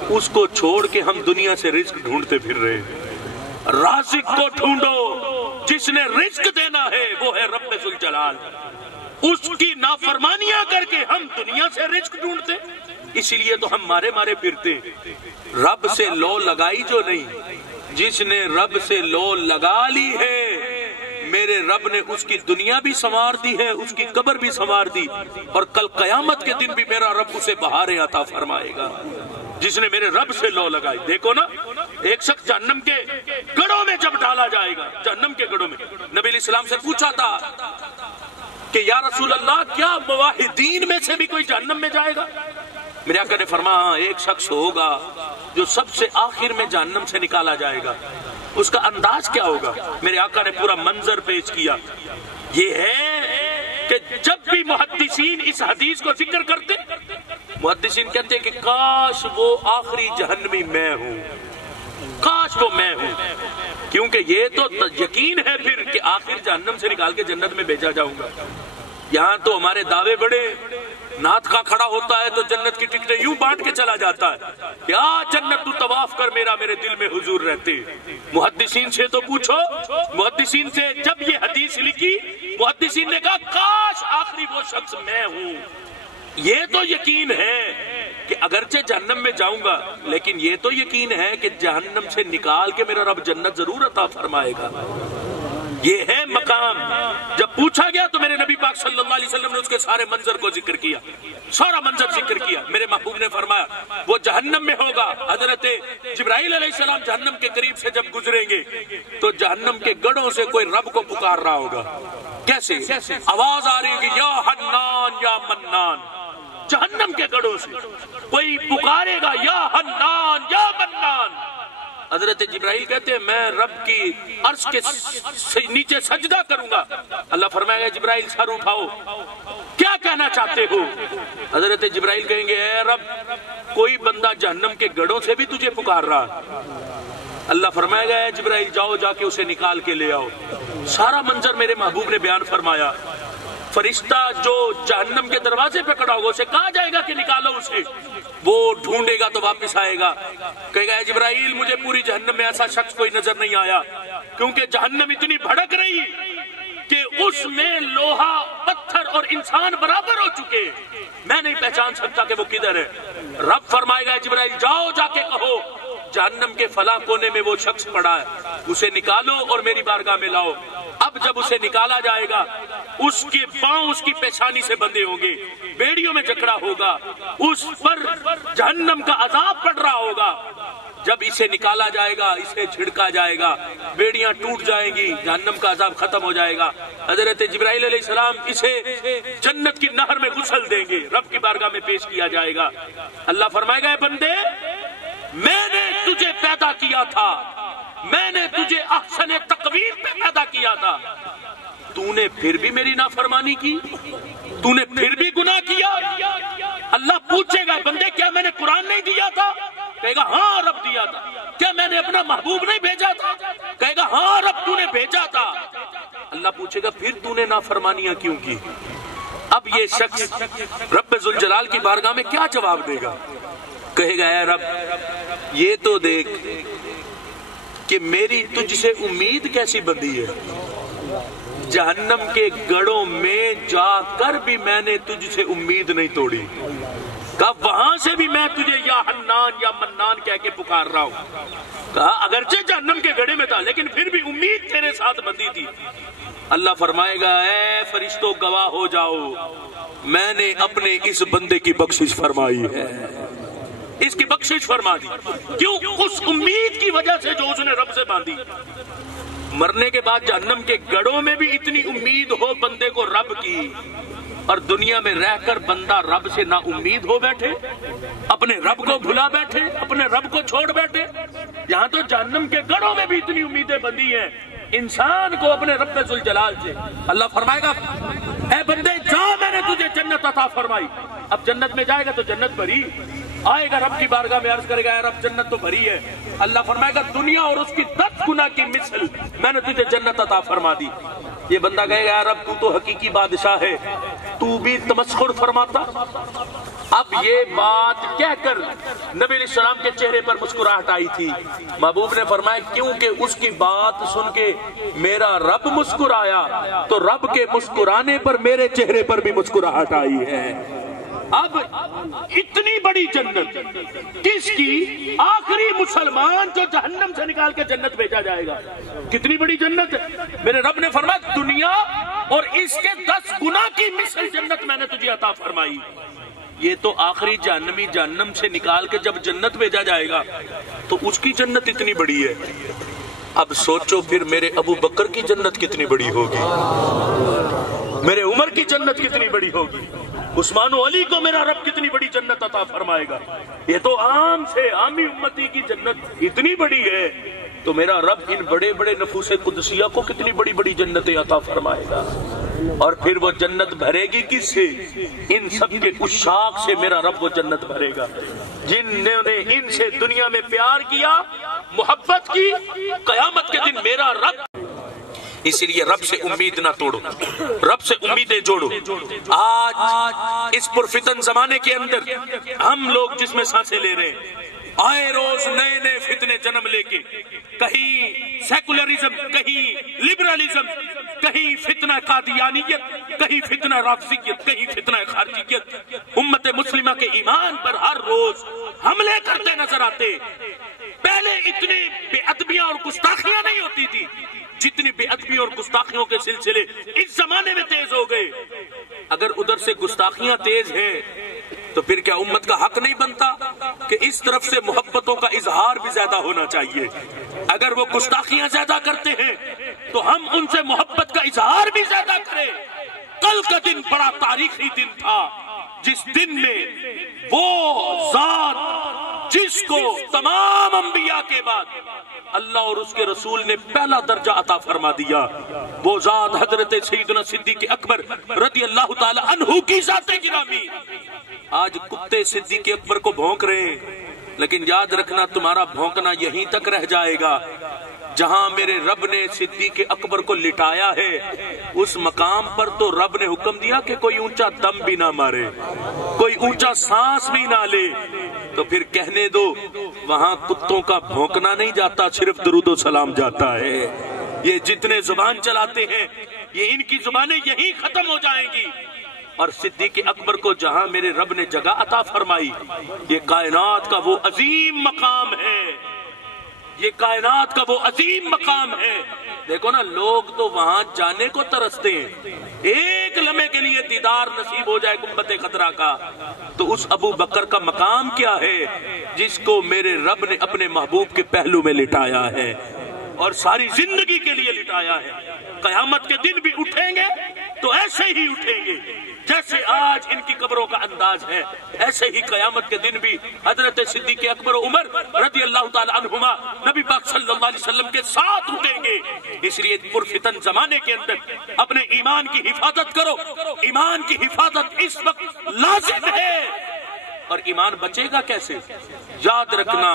اس کو چھوڑ کے ہم دنیا سے رزق ڈھونڈتے پھر رہے. رازق کو ڈھونڈو جس نے رزق دینا ہے, وہ ہے رب ذوالجلال. اس کی نافرمانیاں کر کے ہم دنیا سے رزق ڈھونڈتے, اسی لیے تو ہم مارے مارے پھرتے. رب سے لو لگائی جو نہیں, جس نے رب سے لو لگا لی ہے میرے رب نے اس کی دنیا بھی سنوار دی ہے, اس کی قبر بھی سنوار دی, اور کل قیامت کے دن بھی میرا رب اسے بہاریں عطا فرمائے گا جس نے میرے رب سے لو لگائی. دیکھو نا, ایک شخص جہنم کے گڑھوں میں جب ڈالا جائے گا, جہنم کے گڑھوں میں, نبی علیہ السلام سے پوچھا تھا کہ یا رسول اللہ کیا موحدین میں سے بھی کوئی جہنم میں جائے گا؟ میرے آقا نے فرمایا ایک شخص ہوگا جو سب سے آخر میں جہنم سے نکالا جائے گا, اس کا انداز کیا ہوگا؟ میرے آقا نے پورا منظر پیش کیا. یہ ہے کہ جب بھی محدثین اس حدیث کو ذکر کرتے، محدثین کہتے کہ کاش وہ آخری جہنمی میں ہوں، کاش وہ میں ہوں. کیونکہ یہ تو یقین ہے پھر کہ آخر جہنم سے نکال کے جنت میں بھیجا جاؤں گا. یہاں تو ہمارے دعوے بڑے، نعت کا کھڑا ہوتا ہے تو جنت کی ٹکٹیں یوں بانٹ کے چلا جاتا ہے، یا جنت تو طواف کر میرا، میرے دل میں حضور رہتے. محدثین سے تو پوچھو، محدثین سے جب یہ حدیث لکھی، محدثین نے کہا کاش آخری وہ شخص میں ہوں. یہ تو یقین ہے کہ اگرچہ جہنم میں جاؤں گا، لیکن یہ تو یقین ہے کہ جہنم سے نکال کے میرا رب جنت ضرور عطا فرمائے گا. یہ ہے مقام. جب پوچھا گیا تو میرے نبی پاک صلی اللہ علیہ وسلم نے اس کے سارے منظر کو ذکر کیا، سارا منظر ذکر کیا. میرے محبوب نے فرمایا وہ جہنم میں ہوگا. حضرت جبرائیل علیہ السلام جہنم کے قریب سے جب گزریں گے تو جہنم کے گڑھوں سے کوئی رب کو پکار رہا ہوگا. کیسے؟ آواز آ رہی ہے یا حنان یا منان. جہنم کے گڑھوں سے کوئی پکارے گا یا حنان یا منان. حضرت جبرائیل کہتے ہیں میں رب کی عرش کے نیچے سجدہ کروں گا. اللہ فرمائے گا جبرائیل سر اٹھاؤ، کیا کہنا چاہتے ہو؟ حضرت جبرائیل کہیں گے اے رب کوئی بندہ جہنم کے گڑھوں سے بھی تجھے پکار رہا. اللہ فرمائے گا اے جبرائیل جاؤ جا کے اسے نکال کے لے آؤ. سارا منظر میرے محبوب نے بیان فرمایا. فرشتہ جو جہنم کے دروازے پہ کھڑا ہوگا اسے کہا جائے گا کہ نکالو اسے. وہ ڈھونڈے گا تو واپس آئے گا، کہے گا اے جبرائیل مجھے پوری جہنم میں ایسا شخص کوئی نظر نہیں آیا، کیونکہ جہنم اتنی بھڑک رہی کہ اس میں لوہا پتھر اور انسان برابر ہو چکے، میں نہیں پہچان سکتا کہ وہ کدھر ہے. رب فرمائے گا جبرائیل جاؤ جا کے کہو جہنم کے فلاں کونے میں وہ شخص پڑا ہے، اسے نکالو اور میری بارگاہ میں لاؤ. اب جب اسے نکالا جائے گا اس کے پاؤں اس کی پیشانی سے بندھے ہوں گے، بیڑیوں میں جکڑا ہوگا، اس پر جہنم کا عذاب پڑ رہا ہوگا. جب اسے نکالا جائے گا، اسے جھڑکا جائے گا، بیڑیاں ٹوٹ جائیں گی، جہنم کا عذاب ختم ہو جائے گا. حضرت جبرائیل علیہ السلام اسے جنت کی نہر میں غسل دیں گے، رب کی بارگاہ میں پیش کیا جائے گا. اللہ فرمائے گا اے بندے میں نے تجھے پیدا کیا تھا، میں نے تجھے احسن تقویم پہ پیدا کیا تھا، تو نے پھر بھی میری نافرمانی کی، تو نے پھر بھی گناہ کیا. اللہ پوچھے گا بندے کیا میں نے قرآن نہیں دیا تھا؟ کہے گا ہاں رب دیا تھا. کیا میں نے اپنا محبوب نہیں بھیجا تھا؟ کہے گا ہاں رب تو نے بھیجا تھا. اللہ پوچھے گا پھر تو نے نافرمانیاں کیوں کی؟ اب یہ شخص رب ذوالجلال کی بارگاہ میں کیا جواب دے گا؟ کہے گا اے رب یہ تو دیکھ کہ میری تجھ سے امید کیسی بندھی ہے، جہنم کے گڑھوں میں جا کر بھی میں نے تجھ سے امید نہیں توڑی. کہا وہاں سے بھی میں تجھے یا حنان یا منان کہہ کے پکار رہا ہوں. کہا اگرچہ جہنم کے گڑھے میں تھا لیکن پھر بھی امید تیرے ساتھ بندھی تھی. اللہ فرمائے گا اے فرشتوں گواہ ہو جاؤ میں نے اپنے اس بندے کی بخشش فرمائی ہے، اس کی بخشش فرما دی. کیوں؟ اس امید کی وجہ سے جو اس نے رب سے باندھی. مرنے کے بعد جہنم کے گڑھوں میں بھی اتنی امید ہو بندے کو رب کی، اور دنیا میں رہ کر بندہ رب سے نا امید ہو بیٹھے، اپنے رب کو بھلا بیٹھے، اپنے رب کو چھوڑ بیٹھے. یہاں تو جہنم کے گڑھوں میں بھی اتنی امیدیں بندھی ہیں انسان کو اپنے رب ذوالجلال سے. اللہ فرمائے گا اے بندے جا میں نے تجھے جنت عطا فرمائی. اب جنت میں جائے گا تو جنت بھری، آئے گا رب کی بارگاہ میں عرض کرے گا اے رب جنت تو بھری ہے. اللہ فرمائے گا دنیا اور اس کی 10 گنا کی مثل میں نے تجھے جنت عطا فرما دی. یہ بندہ کہے گا اے رب تو تو حقیقی بادشاہ ہے، تو بھی تمسخر فرماتا. اب یہ بات کہہ کر نبی علیہ السلام کے چہرے پر مسکراہٹ آئی تھی. محبوب نے فرمایا کیونکہ اس کی بات سن کے میرا رب مسکرایا تو رب کے مسکرانے پر میرے چہرے پر بھی مسکراہٹ آئی ہے. اب اتنی بڑی جنت کس کی؟ آخری مسلمان جو جہنم سے نکال کے جنت بھیجا جائے گا. کتنی بڑی جنت؟ میرے رب نے فرمایا دنیا اور اس کے 10 گنا کی مثل جنت میں نے تجھے عطا فرمائی. یہ تو آخری جہنمی جہنم سے نکال کے جب جنت بھیجا جائے گا تو اس کی جنت اتنی بڑی ہے. اب سوچو پھر میرے ابو بکر کی جنت کتنی بڑی ہوگی، میرے عمر کی جنت کتنی بڑی ہوگی، عثمان و علی کو میرا رب کتنی بڑی جنت عطا فرمائے گا. یہ تو عام سے عامی امتی کی جنت اتنی بڑی ہے تو میرا رب ان بڑے بڑے نفوس قدسیہ کو کتنی بڑی بڑی جنتیں عطا فرمائے گا. اور پھر وہ جنت بھرے گی کس سے؟ ان سب کے عشاق سے میرا رب وہ جنت بھرے گا جنہوں نے ان سے دنیا میں پیار کیا، محبت کی. قیامت کے دن میرا رب. اسی لیے رب سے امید نہ توڑو، رب سے امیدیں جوڑو. آج اس پرفتن زمانے کے اندر ہم لوگ جس میں سانسیں لے رہے ہیں، آئے روز نئے نئے فتنے جنم لے کے، کہیں سیکولرزم، کہیں لبرلزم، کہیں فتنہ قادیانیت، کہیں فتنہ رافضیت، کہیں فتنہ خارجیت. امت مسلمہ کے ایمان پر ہر روز حملے کرتے نظر آتے. پہلے اتنی بے ادبیاں اور گستاخیاں نہیں ہوتی تھی جتنی بے ادبیوں اور گستاخیوں کے سلسلے اس زمانے میں تیز ہو گئے. اگر ادھر سے گستاخیاں تیز ہیں تو پھر کیا امت کا حق نہیں بنتا کہ اس طرف سے محبتوں کا اظہار بھی زیادہ ہونا چاہیے؟ اگر وہ گستاخیاں زیادہ کرتے ہیں تو ہم ان سے محبت کا اظہار بھی زیادہ کریں. کل کا دن بڑا تاریخی دن تھا، جس دن میں وہ ذات جس کو تمام انبیاء کے بعد اللہ اور اس کے رسول نے پہلا درجہ عطا فرما دیا، وہ ذات حضرت سیدنا صدیق اکبر رضی اللہ تعالی عنہ کی ذات گرامی. آج کتے صدیق اکبر کو بھونک رہے ہیں، لیکن یاد رکھنا تمہارا بھونکنا یہیں تک رہ جائے گا جہاں میرے رب نے صدیق اکبر کو لٹایا ہے. اس مقام پر تو رب نے حکم دیا کہ کوئی اونچا دم بھی نہ مارے، کوئی اونچا سانس بھی نہ لے. تو پھر کہنے دو وہاں کتوں کا بھونکنا نہیں جاتا، صرف درود و سلام جاتا ہے. یہ جتنے زبان چلاتے ہیں یہ ان کی زبانیں یہی ختم ہو جائیں گی. اور صدیق اکبر کو جہاں میرے رب نے جگہ عطا فرمائی، یہ کائنات کا وہ عظیم مقام ہے، یہ کائنات کا وہ عظیم مقام ہے. دیکھو نا، لوگ تو وہاں جانے کو ترستے ہیں، ایک لمحے کے لیے دیدار نصیب ہو جائے گنبد خضرا کا. تو اس ابو بکر کا مقام کیا ہے جس کو میرے رب نے اپنے محبوب کے پہلو میں لٹایا ہے اور ساری زندگی کے لیے لٹایا ہے. قیامت کے دن بھی اٹھیں گے تو ایسے ہی اٹھیں گے جیسے آج ان کی قبروں کا انداز ہے، ایسے ہی قیامت کے دن بھی حضرت صدیق اکبر و عمر رضی اللہ تعالی عنہما نبی پاک صلی اللہ علیہ وسلم کے ساتھ اٹھیں گے. اس لیے پرفتن زمانے کے اندر اپنے ایمان کی حفاظت کرو. ایمان کی حفاظت اس وقت لازم ہے. اور ایمان بچے گا کیسے؟ یاد رکھنا،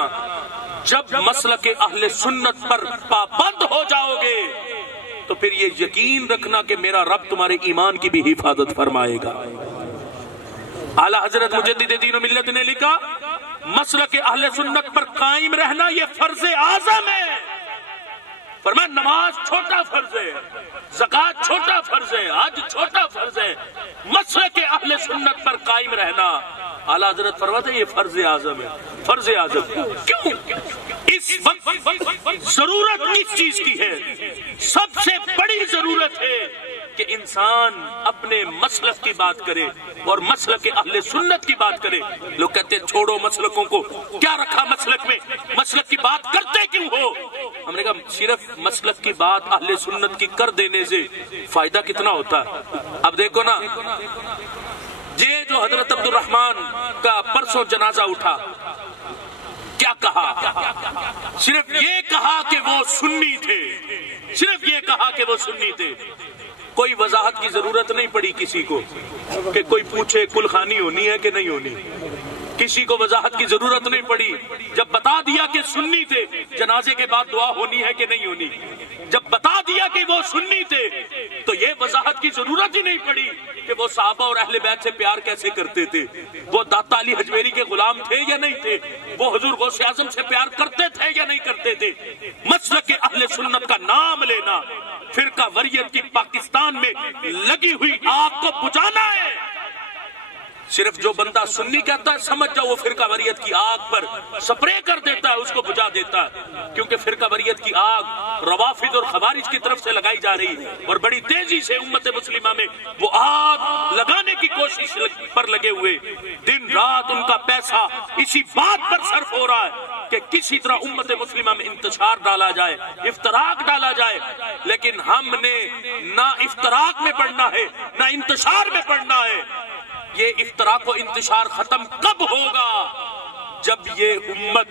جب مسلک اہل سنت پر پابند ہو جاؤ گے تو پھر یہ یقین رکھنا کہ میرا رب تمہارے ایمان کی بھی حفاظت فرمائے گا. اعلی حضرت مجدد دین و ملت نے لکھا، مسلک اہل سنت پر قائم رہنا یہ فرض اعظم ہے. فرمایا نماز چھوٹا فرض ہے، زکوٰۃ چھوٹا فرض ہے، حج چھوٹا فرض ہے، مسلک اہل سنت پر قائم رہنا اعلی حضرت فرماتے ہیں یہ فرض اعظم ہے. فرض اعظم کیوں؟ اس وقت ضرورت کس چیز کی ہے؟ سب سے بڑی ضرورت ہے کہ انسان اپنے مسلک کی بات کرے اور مسلک اہل سنت کی بات کرے. لوگ کہتے ہیں چھوڑو مسلکوں کو، کیا رکھا مسلک میں، مسلک کی بات کرتے کیوں ہو؟ ہم نے کہا صرف مسلک کی بات اہل سنت کی کر دینے سے فائدہ کتنا ہوتا ہے. اب دیکھو نا، یہ جو حضرت عبد الرحمن کا پرسوں جنازہ اٹھا، کیا کہا؟ صرف یہ کہا کہ وہ سنی تھے، صرف یہ کہا کہ وہ سنی تھے. کوئی وضاحت کی ضرورت نہیں پڑی کسی کو کہ کوئی پوچھے کل خانی ہونی ہے کہ نہیں ہونی. کسی کو وضاحت کی ضرورت نہیں پڑی. جب بتا دیا کہ سنی تھے، جنازے کے بعد دعا ہونی ہے کہ نہیں ہونی. جب بتا دیا کہ وہ سنی تھے تو یہ وضاحت کی ضرورت ہی نہیں پڑی کہ وہ صحابہ اور اہل بیت سے پیار کیسے کرتے تھے، وہ داتا علی حجویری کے غلام تھے یا نہیں تھے، وہ حضور غوث اعظم سے پیار کرتے تھے یا نہیں کرتے تھے. مسلک اہل سنت کا نام لینا فرقہ وریت کی پاکستان میں لگی ہوئی آگ کو بجھانا ہے. صرف جو بندہ سنی کہتا ہے سمجھ جاؤ وہ فرقہ وریت کی آگ پر سپرے کر دیتا ہے، اس کو بجھا دیتا ہے. کیونکہ فرقہ وریت کی آگ روافض اور خوارج کی طرف سے لگائی جا رہی ہے اور بڑی تیزی سے امت مسلمہ میں وہ آگ لگانے کی کوشش پر لگے ہوئے. دن رات ان کا پیسہ اسی بات پر صرف ہو رہا ہے کہ کسی طرح امت مسلمہ میں انتشار ڈالا جائے، افتراق ڈالا جائے. لیکن ہم نے نہ افتراق میں پڑھنا ہے نہ انتشار میں پڑھنا ہے. یہ افتراق و انتشار ختم کب ہوگا جب یہ امت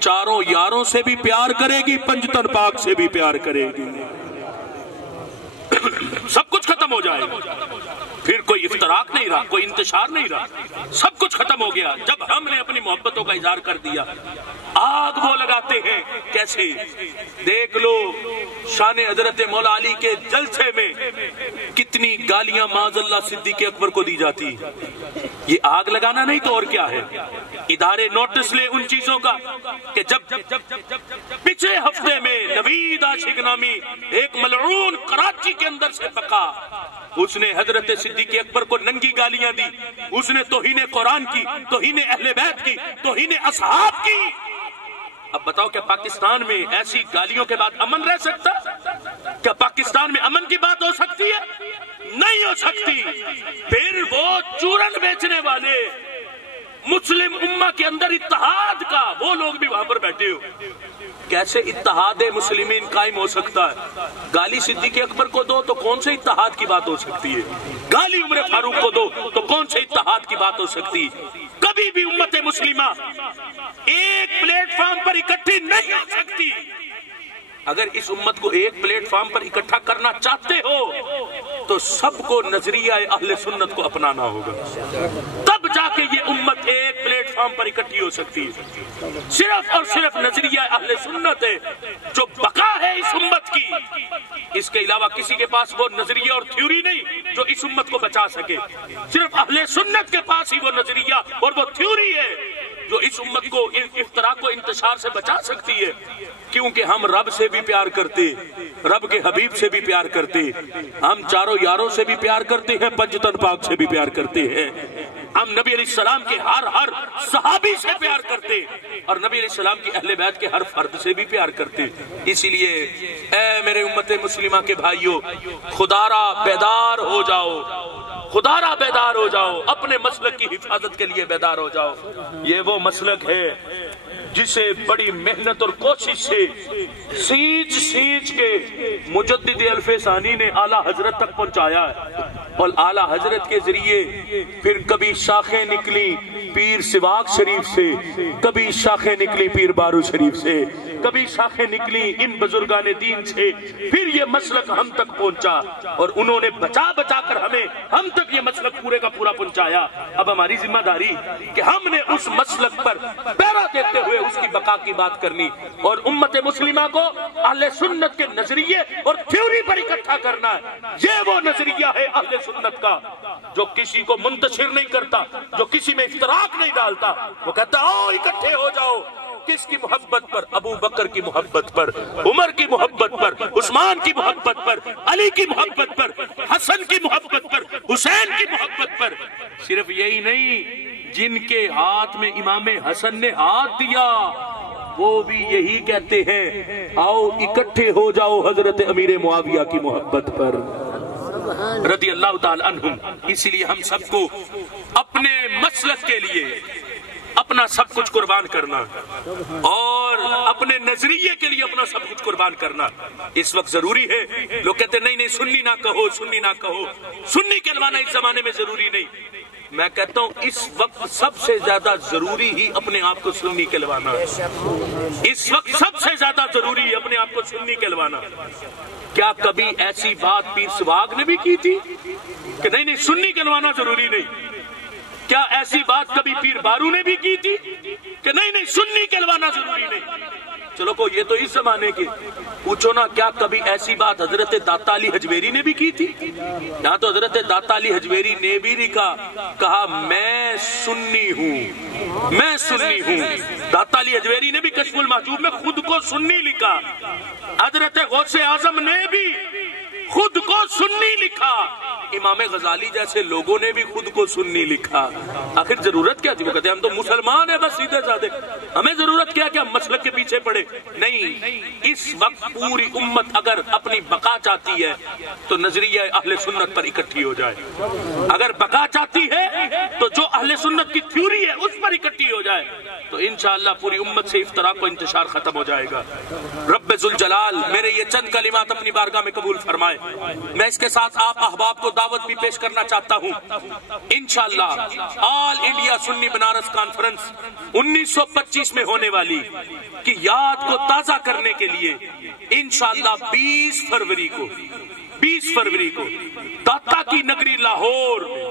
چاروں یاروں سے بھی پیار کرے گی، پنجتن پاک سے بھی پیار کرے گی، سب کچھ ختم ہو جائے گا، پھر کوئی افتراق نہیں رہا، کوئی انتشار نہیں رہا، سب کچھ ختم ہو گیا۔ جب ہم نے اپنی محبتوں کا اظہار کر دیا، آگ وہ لگاتے ہیں کیسے، دیکھ لو شان حضرت مولا علی کے جلسے میں کتنی گالیاں معاذ اللہ صدیق اکبر کو دی جاتی، یہ آگ لگانا نہیں تو اور کیا ہے۔ ادارے نوٹس لے ان چیزوں کا کہ جب پچھلے ہفتے میں نوید عاشق نامی ایک ملعون کراچی کے اندر سے بقا، اس نے حضرت صدیق اکبر کو ننگی گالیاں دی، اس نے توہین قرآن کی، توہین اہل بیت کی، توہین اصحاب کی۔ اب بتاؤ کیا پاکستان میں ایسی گالیوں کے بعد امن رہ سکتا؟ کیا پاکستان میں امن کی بات ہو سکتی ہے؟ نہیں ہو سکتی۔ پھر وہ چورن بیچنے والے، مسلم امہ کے اندر اتحاد کا، وہ لوگ بھی وہاں پر بیٹھے ہو، کیسے اتحاد مسلمین قائم ہو سکتا ہے؟ گالی صدیق اکبر کو دو تو کون سے اتحاد کی بات ہو سکتی ہے؟ گالی عمر فاروق کو دو تو کون سے اتحاد کی بات ہو سکتی ہے؟ کبھی بھی امت مسلمہ ایک پلیٹ فارم پر اکٹھی نہیں ہو سکتی۔ اگر اس امت کو ایک پلیٹ فارم پر اکٹھا کرنا چاہتے ہو تو سب کو نظریہ اہل سنت کو اپنانا ہوگا، تب جا کے یہ امت ایک پلیٹ فارم پر اکٹھی ہو سکتی ہے۔ صرف اور صرف نظریہ اہل سنت ہے جو بقا ہے اس امت کی، اس کے علاوہ کسی کے پاس وہ نظریہ اور تھیوری نہیں جو اس امت کو بچا سکے۔ صرف اہل سنت کے پاس ہی وہ نظریہ اور وہ تھیوری ہے جو اس امت کو افتراق و انتشار سے بچا سکتی ہے، کیونکہ ہم رب سے بھی پیار کرتے، رب کے حبیب سے بھی پیار کرتے، ہم چاروں یاروں سے بھی پیار کرتے ہیں، پنجتن پاک سے بھی پیار کرتے ہیں، ہم نبی علیہ السلام کے ہر صحابی سے پیار کرتے اور نبی علیہ السلام کی اہل بیت کے ہر فرد سے بھی پیار کرتے۔ اسی لیے اے میرے امت مسلمہ کے بھائیوں، خدا را بیدار ہو جاؤ، خدا را بیدار ہو جاؤ، اپنے مسلک کی حفاظت کے لیے بیدار ہو جاؤ۔ یہ وہ مسلک ہے جسے بڑی محنت اور کوشش سے سینچ کے مجدد الف ثانی نے اعلیٰ حضرت تک پہنچایا ہے، اور اعلیٰ حضرت کے ذریعے پھر کبھی شاخیں نکلی پیر سواگ شریف سے، کبھی شاخیں نکلی پیر بارو شریف سے، کبھی شاخیں نکلی ان بزرگان دین سے، پھر یہ مسلک ہم تک پہنچا اور انہوں نے بچا کر ہم تک یہ مسلک پورے کا پورا پہنچایا۔ اب ہماری ذمہ داری کہ ہم نے اس مسلک پر پیرا دیتے ہوئے اس کی بقا کی بات کرنی اور امت مسلمہ کو اہل سنت کے نظریے اور تھیوری پر اکٹھا کرنا ہے۔ یہ وہ نظریہ ہے اہل سنت کا جو کسی کو منتشر نہیں کرتا، جو کسی میں افتراق نہیں ڈالتا، وہ کہتا آؤ اکٹھے ہو جاؤ۔ کس کی محبت پر؟ ابو بکر کی محبت پر، عمر کی محبت پر، عثمان کی محبت پر، علی کی محبت پر، حسن کی محبت پر، حسین کی محبت پر۔ صرف یہی نہیں، جن کے ہاتھ میں امام حسن نے ہاتھ دیا وہ بھی یہی کہتے ہیں آؤ اکٹھے ہو جاؤ حضرت امیر معاویہ کی محبت پر رضی اللہ تعالی عنہم۔ اسی لیے ہم سب کو اپنے مسلک کے لیے اپنا سب کچھ قربان کرنا اور اپنے نظریے کے لیے اپنا سب کچھ قربان کرنا اس وقت ضروری ہے۔ لوگ کہتے ہیں نہیں سنی نہ کہو، سنی نہ کہو، سنی کہلوانا اس زمانے میں ضروری نہیں۔ میں کہتا ہوں اس وقت سب سے زیادہ ضروری ہی اپنے آپ کو سنی کہلوانا، اس وقت سب سے زیادہ ضروری ہے اپنے آپ کو سنی کہلوانا۔ کیا کبھی ایسی بات پیر سواگ نے بھی کی تھی کہ نہیں سنی کہلوانا ضروری نہیں؟ کیا ایسی بات کبھی پیر بارو نے بھی کی تھی کہ نہیں سنی کہلوانا ضروری نہیں؟ چلو کو یہ تو اس زمانے کی پوچھو نا، کیا کبھی ایسی بات حضرت داتا علی حجویری نے بھی کی تھی؟ یہاں تو حضرت داتا علی حجویری نے بھی کہا میں سنی ہوں، میں سنی ہوں۔ داتا علی حجویری نے بھی کشف المحجوب میں خود کو سنی لکھا، حضرت غوث اعظم نے بھی خود کو سنی لکھا، امام غزالی جیسے لوگوں نے بھی خود کو سنی لکھا۔ آخر ضرورت کیا تھی؟ وہ کہتے ہیں ہم تو مسلمان ہیں بس سیدھے سادے، ہمیں ضرورت کیا کہ ہم مسلک کے پیچھے پڑے؟ نہیں، اس وقت پوری امت اگر اپنی بقا چاہتی ہے تو نظریہ اہل سنت پر اکٹھی ہو جائے، اگر بقا چاہتی ہے تو جو اہل سنت کی تھیوری ہے اس پر اکٹھی ہو جائے تو انشاءاللہ پوری امت سے افتراق و انتشار ختم ہو جائے گا۔ رب ذوالجلال میرے یہ چند کلمات اپنی بارگاہ میں قبول فرمائے۔ میں اس کے ساتھ آپ احباب کو دعوت بھی پیش کرنا چاہتا ہوں، انشاءاللہ آل انڈیا سنی بنارس کانفرنس 1925 میں ہونے والی کی یاد کو تازہ کرنے کے لیے انشاءاللہ 20 فروری کو داتا کی نگری لاہور میں،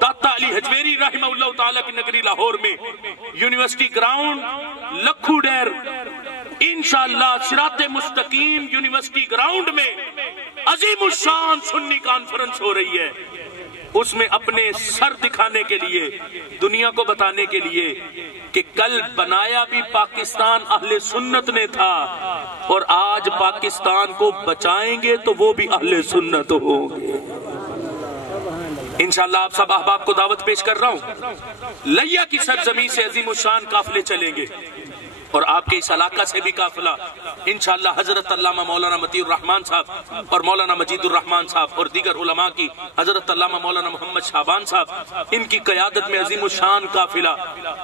داتا علی حجویری رحمہ اللہ تعالیٰ کی نگری لاہور میں یونیورسٹی گراؤنڈ لکھو ڈیر انشاءاللہ صراط مستقیم یونیورسٹی گراؤنڈ میں عظیم الشان سنی کانفرنس ہو رہی ہے۔ اس میں اپنے سر دکھانے کے لیے، دنیا کو بتانے کے لیے کہ کل بنایا بھی پاکستان اہل سنت نے تھا اور آج پاکستان کو بچائیں گے تو وہ بھی اہل سنت ہوں گے۔ انشاءاللہ آپ سب احباب کو دعوت پیش کر رہا ہوں، لیا کی سرزمین سے عظیم الشان قافلے چلیں گے اور آپ کے اس علاقہ سے بھی قافلہ انشاءاللہ حضرت علامہ مولانا مطیع الرحمن صاحب اور مولانا مجید الرحمن صاحب اور دیگر علماء کی، حضرت علامہ مولانا محمد شعبان صاحب، ان کی قیادت میں عظیم الشان قافلہ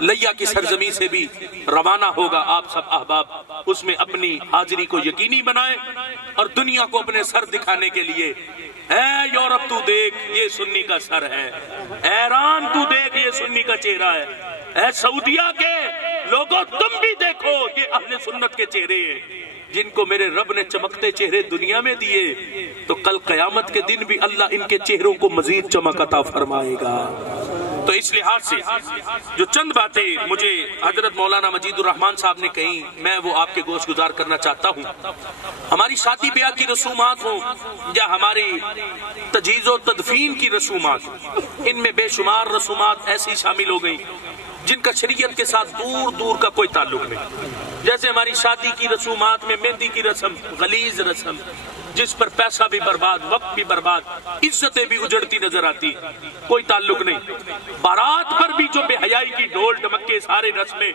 لیا کی سرزمین سے بھی روانہ ہوگا۔ آپ سب احباب اس میں اپنی حاضری کو یقینی بنائیں اور دنیا کو اپنے سر دکھانے کے لیے، اے یورپ تو دیکھ یہ سنی کا سر ہے، ایران تو دیکھ یہ سنی کا چہرہ ہے، اے سعودیہ کے لوگوں تم بھی دیکھو یہ اہل سنت کے چہرے ہیں جن کو میرے رب نے چمکتے چہرے دنیا میں دیے، تو کل قیامت کے دن بھی اللہ ان کے چہروں کو مزید چمک عطا فرمائے گا۔ تو اس لحاظ سے جو چند باتیں مجھے حضرت مولانا مجید الرحمن صاحب نے کہیں، میں وہ آپ کے گوش گزار کرنا چاہتا ہوں۔ ہماری شادی بیاہ کی رسومات ہوں یا ہماری تجہیز و تدفین کی رسومات، ان میں بے شمار رسومات ایسی شامل ہو گئی جن کا شریعت کے ساتھ دور دور کا کوئی تعلق نہیں۔ جیسے ہماری شادی کی رسومات میں مہندی کی رسم، غلیظ رسم جس پر پیسہ بھی برباد، وقت بھی برباد، عزتیں بھی اجڑتی نظر آتی، کوئی تعلق نہیں۔ بارات پر بھی جو بے حیائی کی ڈھول ڈمکے سارے رسمیں،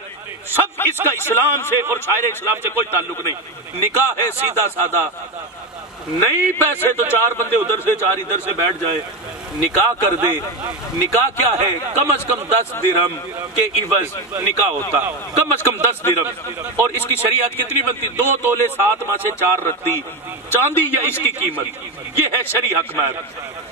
سب اس کا اسلام سے اور شاعر اسلام سے کوئی تعلق نہیں۔ نکاح ہے سیدھا سادہ، نہیں پیسے تو 4 بندے ادھر سے 4 ادھر سے بیٹھ جائے، نکاح کر دے۔ نکاح کیا ہے؟ کم از کم 10 درہم کے عوض نکاح ہوتا، کم از کم 10 درہم۔ اور اس کی شریعت کتنی بنتی؟ 2 تولے 7 ماہ سے 4 رتی چاندی یا اس کی قیمت، یہ ہے شرعی حق مہر۔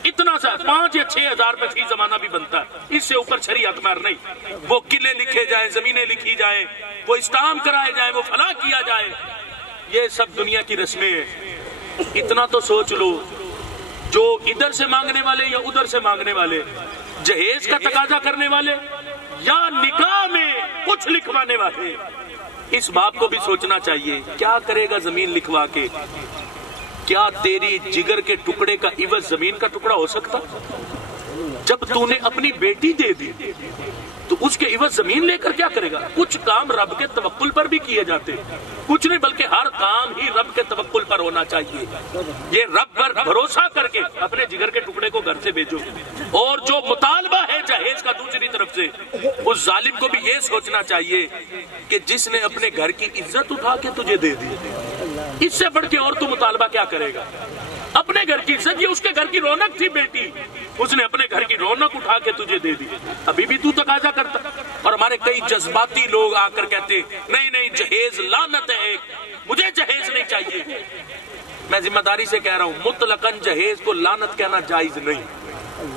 اتنا سا 5 یا 6 ہزار روپے فی زمانہ بھی بنتا ہے، اس سے اوپر شرعی حق مہر نہیں۔ وہ قلعے لکھے جائیں، زمینیں لکھی جائیں، وہ اسٹام کرائے جائیں، وہ فلاں کیا جائے، یہ سب دنیا کی رسمیں ہیں۔ اتنا تو سوچ لو، جو ادھر سے مانگنے والے یا ادھر سے مانگنے والے، جہیز کا تقاضا کرنے والے یا نکاح میں کچھ لکھوانے والے، اس باپ کو بھی سوچنا چاہیے کیا کرے گا زمین لکھوا کے؟ کیا تیری جگر کے ٹکڑے کا عوض زمین کا ٹکڑا ہو سکتا؟ جب تو نے اپنی بیٹی دے دی تو اس کے عوض زمین لے کر کیا کرے گا؟ کچھ کام رب کے توکل پر بھی کیے جاتے، کچھ نہیں بلکہ ہر کام ہی رب کے توکل پر ہونا چاہیے۔ یہ رب پر بھروسہ کر کے اپنے جگر کے ٹکڑے کو گھر سے بھیجو۔ اور جو مطالبہ ہے جہیز کا دوسری طرف سے، اس ظالم کو بھی یہ سوچنا چاہیے کہ جس نے اپنے گھر کی عزت اٹھا کے تجھے دے دی، اس سے بڑھ کے اور تو مطالبہ کیا کرے گا؟ اپنے گھر کی عزت، یہ اس کے گھر کی رونق تھی بیٹی، اس نے اپنے گھر کی رونق اٹھا کے تجھے دے دی، ابھی بھی تو تقاضا کرتا۔ اور ہمارے کئی جذباتی لوگ آ کر کہتے نہیں نہیں جہیز لعنت ہے، مجھے جہیز نہیں چاہیے۔ میں ذمہ داری سے کہہ رہا ہوں، مطلقاً جہیز کو لعنت کہنا جائز نہیں،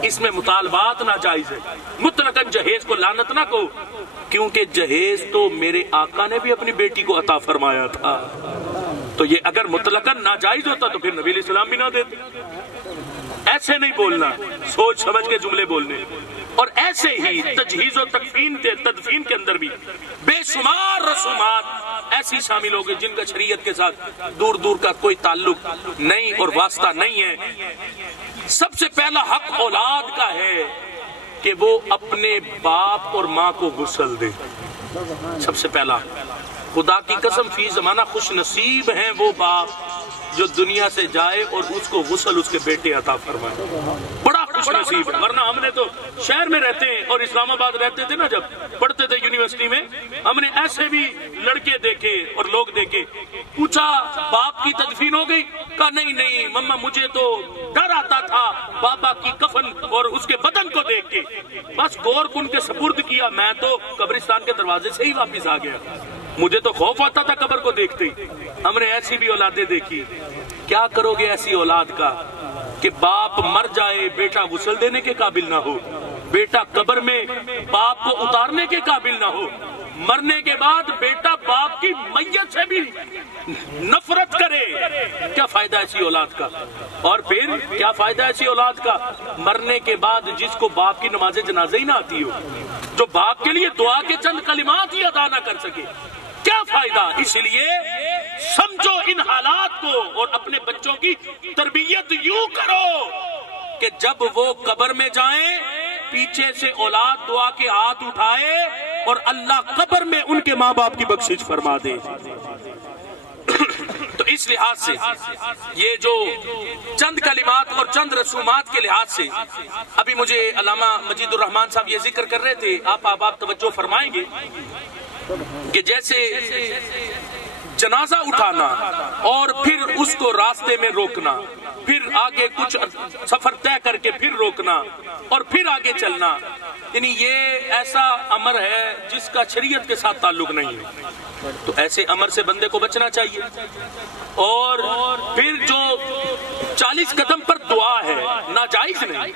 اس میں مطالبات ناجائز ہے۔ مطلقاً جہیز کو لعنت نہ کہو، کیونکہ جہیز تو میرے آقا نے بھی اپنی بیٹی کو عطا فرمایا تھا، تو یہ اگر مطلقاً ناجائز ہوتا تو پھر نبی علیہ السلام بھی نہ دیتے۔ ایسے نہیں بولنا، سوچ سمجھ کے جملے بولنے۔ اور ایسے ہی تجہیز و تدفین کے اندر بھی بے شمار رسومات ایسی شامل ہو گئی جن کا شریعت کے ساتھ دور دور کا کوئی تعلق نہیں اور واسطہ نہیں ہے۔ سب سے پہلا حق اولاد کا ہے کہ وہ اپنے باپ اور ماں کو غسل دے، سب سے پہلا۔ خدا کی قسم فی زمانہ خوش نصیب ہیں وہ باپ جو دنیا سے جائے اور اس کو غسل اس کے بیٹے عطا فرمائے، بڑا خوش نصیب ہے۔ ورنہ ہم نے تو شہر میں رہتے ہیں اور اسلام آباد رہتے تھے نا، جب پڑھتے تھے یونیورسٹی میں، ہم نے ایسے بھی لڑکے دیکھے اور لوگ دیکھے۔ پوچھا باپ کی تدفین ہو گئی؟ کہا نہیں نہیں مما، مجھے تو ڈر آتا تھا بابا کی کفن اور اس کے بدن کو دیکھ کے، بس گور کن کے سپرد کیا، میں تو قبرستان کے دروازے سے ہی واپس آ گیا، مجھے تو خوف آتا تھا قبر کو دیکھتے ہی۔ ہم نے ایسی بھی اولادیں دیکھی۔ کیا کرو گے ایسی اولاد کا؟ کہ باپ مر جائے بیٹا غسل دینے کے قابل نہ ہو، بیٹا قبر میں باپ کو اتارنے کے قابل نہ ہو، مرنے کے بعد بیٹا باپ کی میت سے بھی نفرت کرے، کیا فائدہ ایسی اولاد کا؟ اور پھر کیا فائدہ ایسی اولاد کا مرنے کے بعد جس کو باپ کی نماز جنازہ ہی نہ آتی ہو، جو باپ کے لیے دعا کے چند کلمات ہی ادا نہ کر سکے، کیا فائدہ؟ اس لیے سمجھو ان حالات کو اور اپنے بچوں کی تربیت یوں کرو کہ جب وہ قبر میں جائیں پیچھے سے اولاد دعا کے ہاتھ اٹھائے اور اللہ قبر میں ان کے ماں باپ کی بخشش فرما دے۔ تو اس لحاظ سے یہ جو چند کلمات اور چند رسومات کے لحاظ سے ابھی مجھے علامہ مجید الرحمان صاحب یہ ذکر کر رہے تھے، آپ توجہ فرمائیں گے کہ جیسے جنازہ اٹھانا اور پھر اس کو راستے میں روکنا، پھر آگے کچھ سفر طے کر کے پھر روکنا اور پھر آگے چلنا، یعنی یہ ایسا امر ہے جس کا شریعت کے ساتھ تعلق نہیں ہے۔ تو ایسے امر سے بندے کو بچنا چاہیے۔ اور پھر جو 40 قدم پر دعا ہے ناجائز نہیں،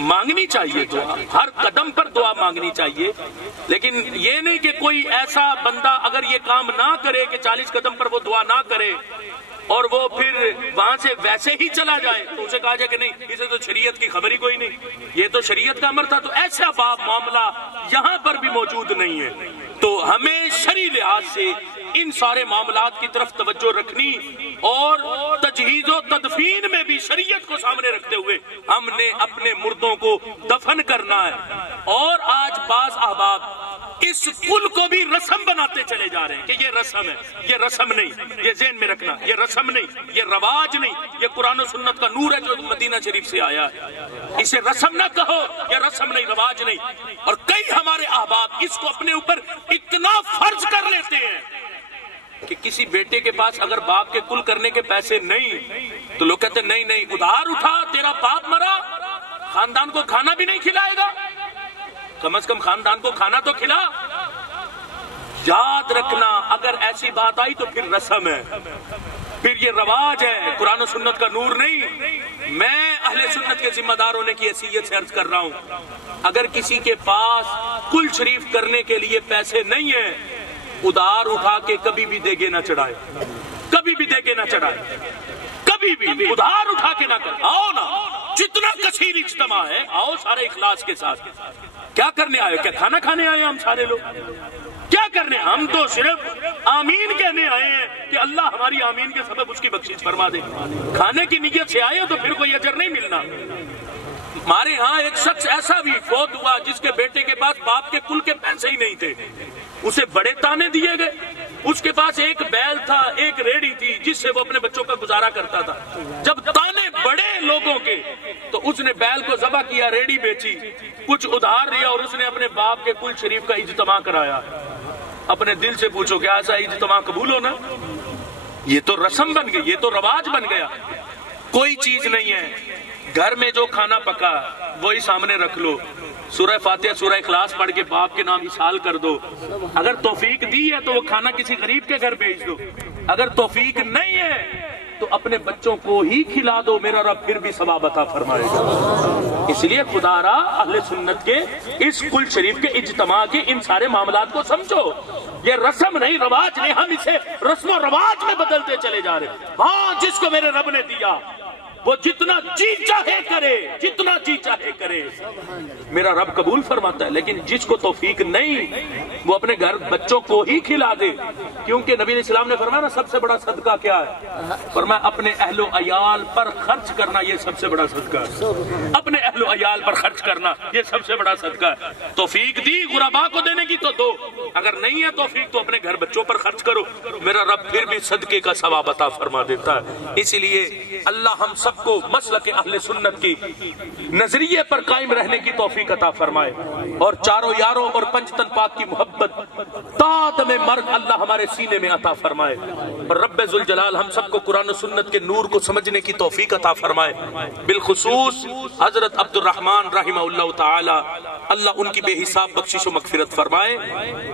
مانگنی چاہیے دعا، ہر قدم پر دعا مانگنی چاہیے، لیکن یہ نہیں کہ کوئی ایسا بندہ اگر یہ کام نہ کرے کہ 40 قدم پر وہ دعا نہ کرے اور وہ پھر وہاں سے ویسے ہی چلا جائے تو اسے کہا جائے کہ نہیں، اسے تو شریعت کی خبر ہی کوئی نہیں، یہ تو شریعت کا امر تھا۔ تو ایسا معاملہ یہاں پر بھی موجود نہیں ہے۔ تو ہمیں شرعی لحاظ سے ان سارے معاملات کی طرف توجہ رکھنی اور تجہیز و تدفین میں بھی شریعت کو سامنے رکھتے ہوئے ہم نے اپنے مردوں کو دفن کرنا ہے۔ اور آج بعض احباب اس کل کو بھی رسم بناتے چلے جا رہے ہیں کہ یہ رسم ہے، یہ رسم نہیں، یہ ذہن میں رکھنا، یہ رسم نہیں، یہ رواج نہیں، یہ قرآن و سنت کا نور ہے جو مدینہ شریف سے آیا ہے، اسے رسم نہ کہو، یہ رسم نہیں، رواج نہیں۔ اور کئی ہمارے احباب اس کو اپنے اوپر اتنا فرض کر لیتے ہیں کہ کسی بیٹے کے پاس اگر باپ کے کل کرنے کے پیسے نہیں تو لوگ کہتے ہیں نہیں نہیں، ادھار اٹھا، تیرا باپ مرا، خاندان کو کھانا بھی نہیں کھلائے گا، کم از کم خاندان کو کھانا تو کھلا۔ یاد رکھنا اگر ایسی بات آئی تو پھر رسم ہے، پھر یہ رواج ہے، قرآن و سنت کا نور نہیں۔ میں اہل سنت کے ذمہ دار ہونے کی حیثیت سے عرض کر رہا ہوں، اگر کسی کے پاس کل شریف کرنے کے لیے پیسے نہیں ہیں، ادھار اٹھا کے کبھی بھی دیگے نہ چڑھائے، کبھی بھی دیگے نہ چڑھائے، کبھی بھی ادھار اٹھا کے نہ کر، آؤ نا، جتنا کثیر اجتماع ہے آؤ سارے اخلاص کے ساتھ۔ کیا کرنے آئے؟ کیا کھانا کھانے آئے ہم سارے لوگ؟ کیا کرنے؟ ہم تو صرف آمین کہنے آئے ہیں کہ اللہ ہماری آمین کے سبب اس کی بخشش فرما دے۔ کھانے کی نیت سے آئے تو پھر کوئی اجر نہیں ملنا۔ ہمارے ہاں ایک شخص ایسا بھی فوت ہوا جس کے بیٹے کے پاس باپ کے کل کے پیسے ہی نہیں تھے، اسے بڑے تانے دیے گئے۔ اس کے پاس ایک بیل تھا، ایک ریڑھی تھی جس سے وہ اپنے بچوں کا گزارا کرتا تھا۔ جب تانے بڑے لوگوں کے تو اس نے بیل کو ذبح کیا، ریڑھی بیچی، کچھ ادھار لیا اور اس نے اپنے باپ کے کل شریف کا اجتماع کرایا۔ اپنے دل سے پوچھو کیا ایسا اجتماع قبول ہونا؟ یہ تو رسم بن گئی، یہ تو رواج بن گیا۔ کوئی چیز نہیں ہے، گھر میں جو کھانا پکا وہی سامنے رکھ لو، سورہ فاتحہ سورہ اخلاص پڑھ کے باپ کے نام حصال کر دو۔ اگر توفیق دی ہے تو وہ کھانا کسی غریب کے گھر بھیج دو، اگر توفیق نہیں ہے تو اپنے بچوں کو ہی کھلا دو، میرا رب پھر بھی ثواب عطا فرمائے گا۔ اس لیے خدا را اہل سنت کے اس کل شریف کے اجتماع کے ان سارے معاملات کو سمجھو، یہ رسم نہیں، رواج نہیں، ہم اسے رسم و رواج میں بدلتے چلے جا رہے ہیں۔ ہاں جس کو میرے رب نے دیا وہ جتنا جی چاہے کرے، جتنا جی چاہے کرے، میرا رب قبول فرماتا ہے، لیکن جس کو توفیق نہیں وہ اپنے گھر بچوں کو ہی کھلا دے، کیونکہ نبی علیہ السلام نے فرمایا نا سب سے بڑا صدقہ کیا ہے؟ فرمایا اپنے اہل و عیال پر خرچ کرنا، یہ سب سے بڑا صدقہ ہے۔ اپنے اہل و عیال پر خرچ کرنا یہ سب سے بڑا صدقہ ہے۔ توفیق دی غربا کو دینے کی تو دو، اگر نہیں ہے توفیق تو اپنے گھر بچوں پر خرچ کرو، میرا رب پھر بھی صدقے کا ثواب عطا فرما دیتا ہے۔ اسی لیے اللہ ہم سب کو مسلک اہل سنت کی نظریے پر قائم رہنے کی توفیق عطا فرمائے، اور چاروں یاروں اور پنجتن پاک کی محبت تادم مرگ اللہ ہمارے سینے میں عطا فرمائے، اور رب ذوالجلال ہم سب کو قرآن و سنت کے نور کو سمجھنے کی توفیق عطا فرمائے۔ بالخصوص حضرت عبد الرحمن رحمہ اللہ تعالی، اللہ ان کی بے حساب بخشش و مغفرت فرمائے،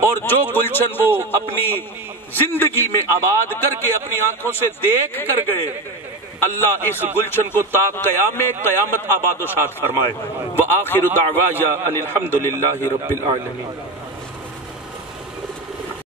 اور جو گلشن وہ اپنی زندگی میں آباد کر کے اپنی آنکھوں سے دیکھ کر گئے، اللہ اس گلشن کو تا قیامت آباد و شاد فرمائے۔ وآخر دعوایا ان الحمدللہ رب العالمین۔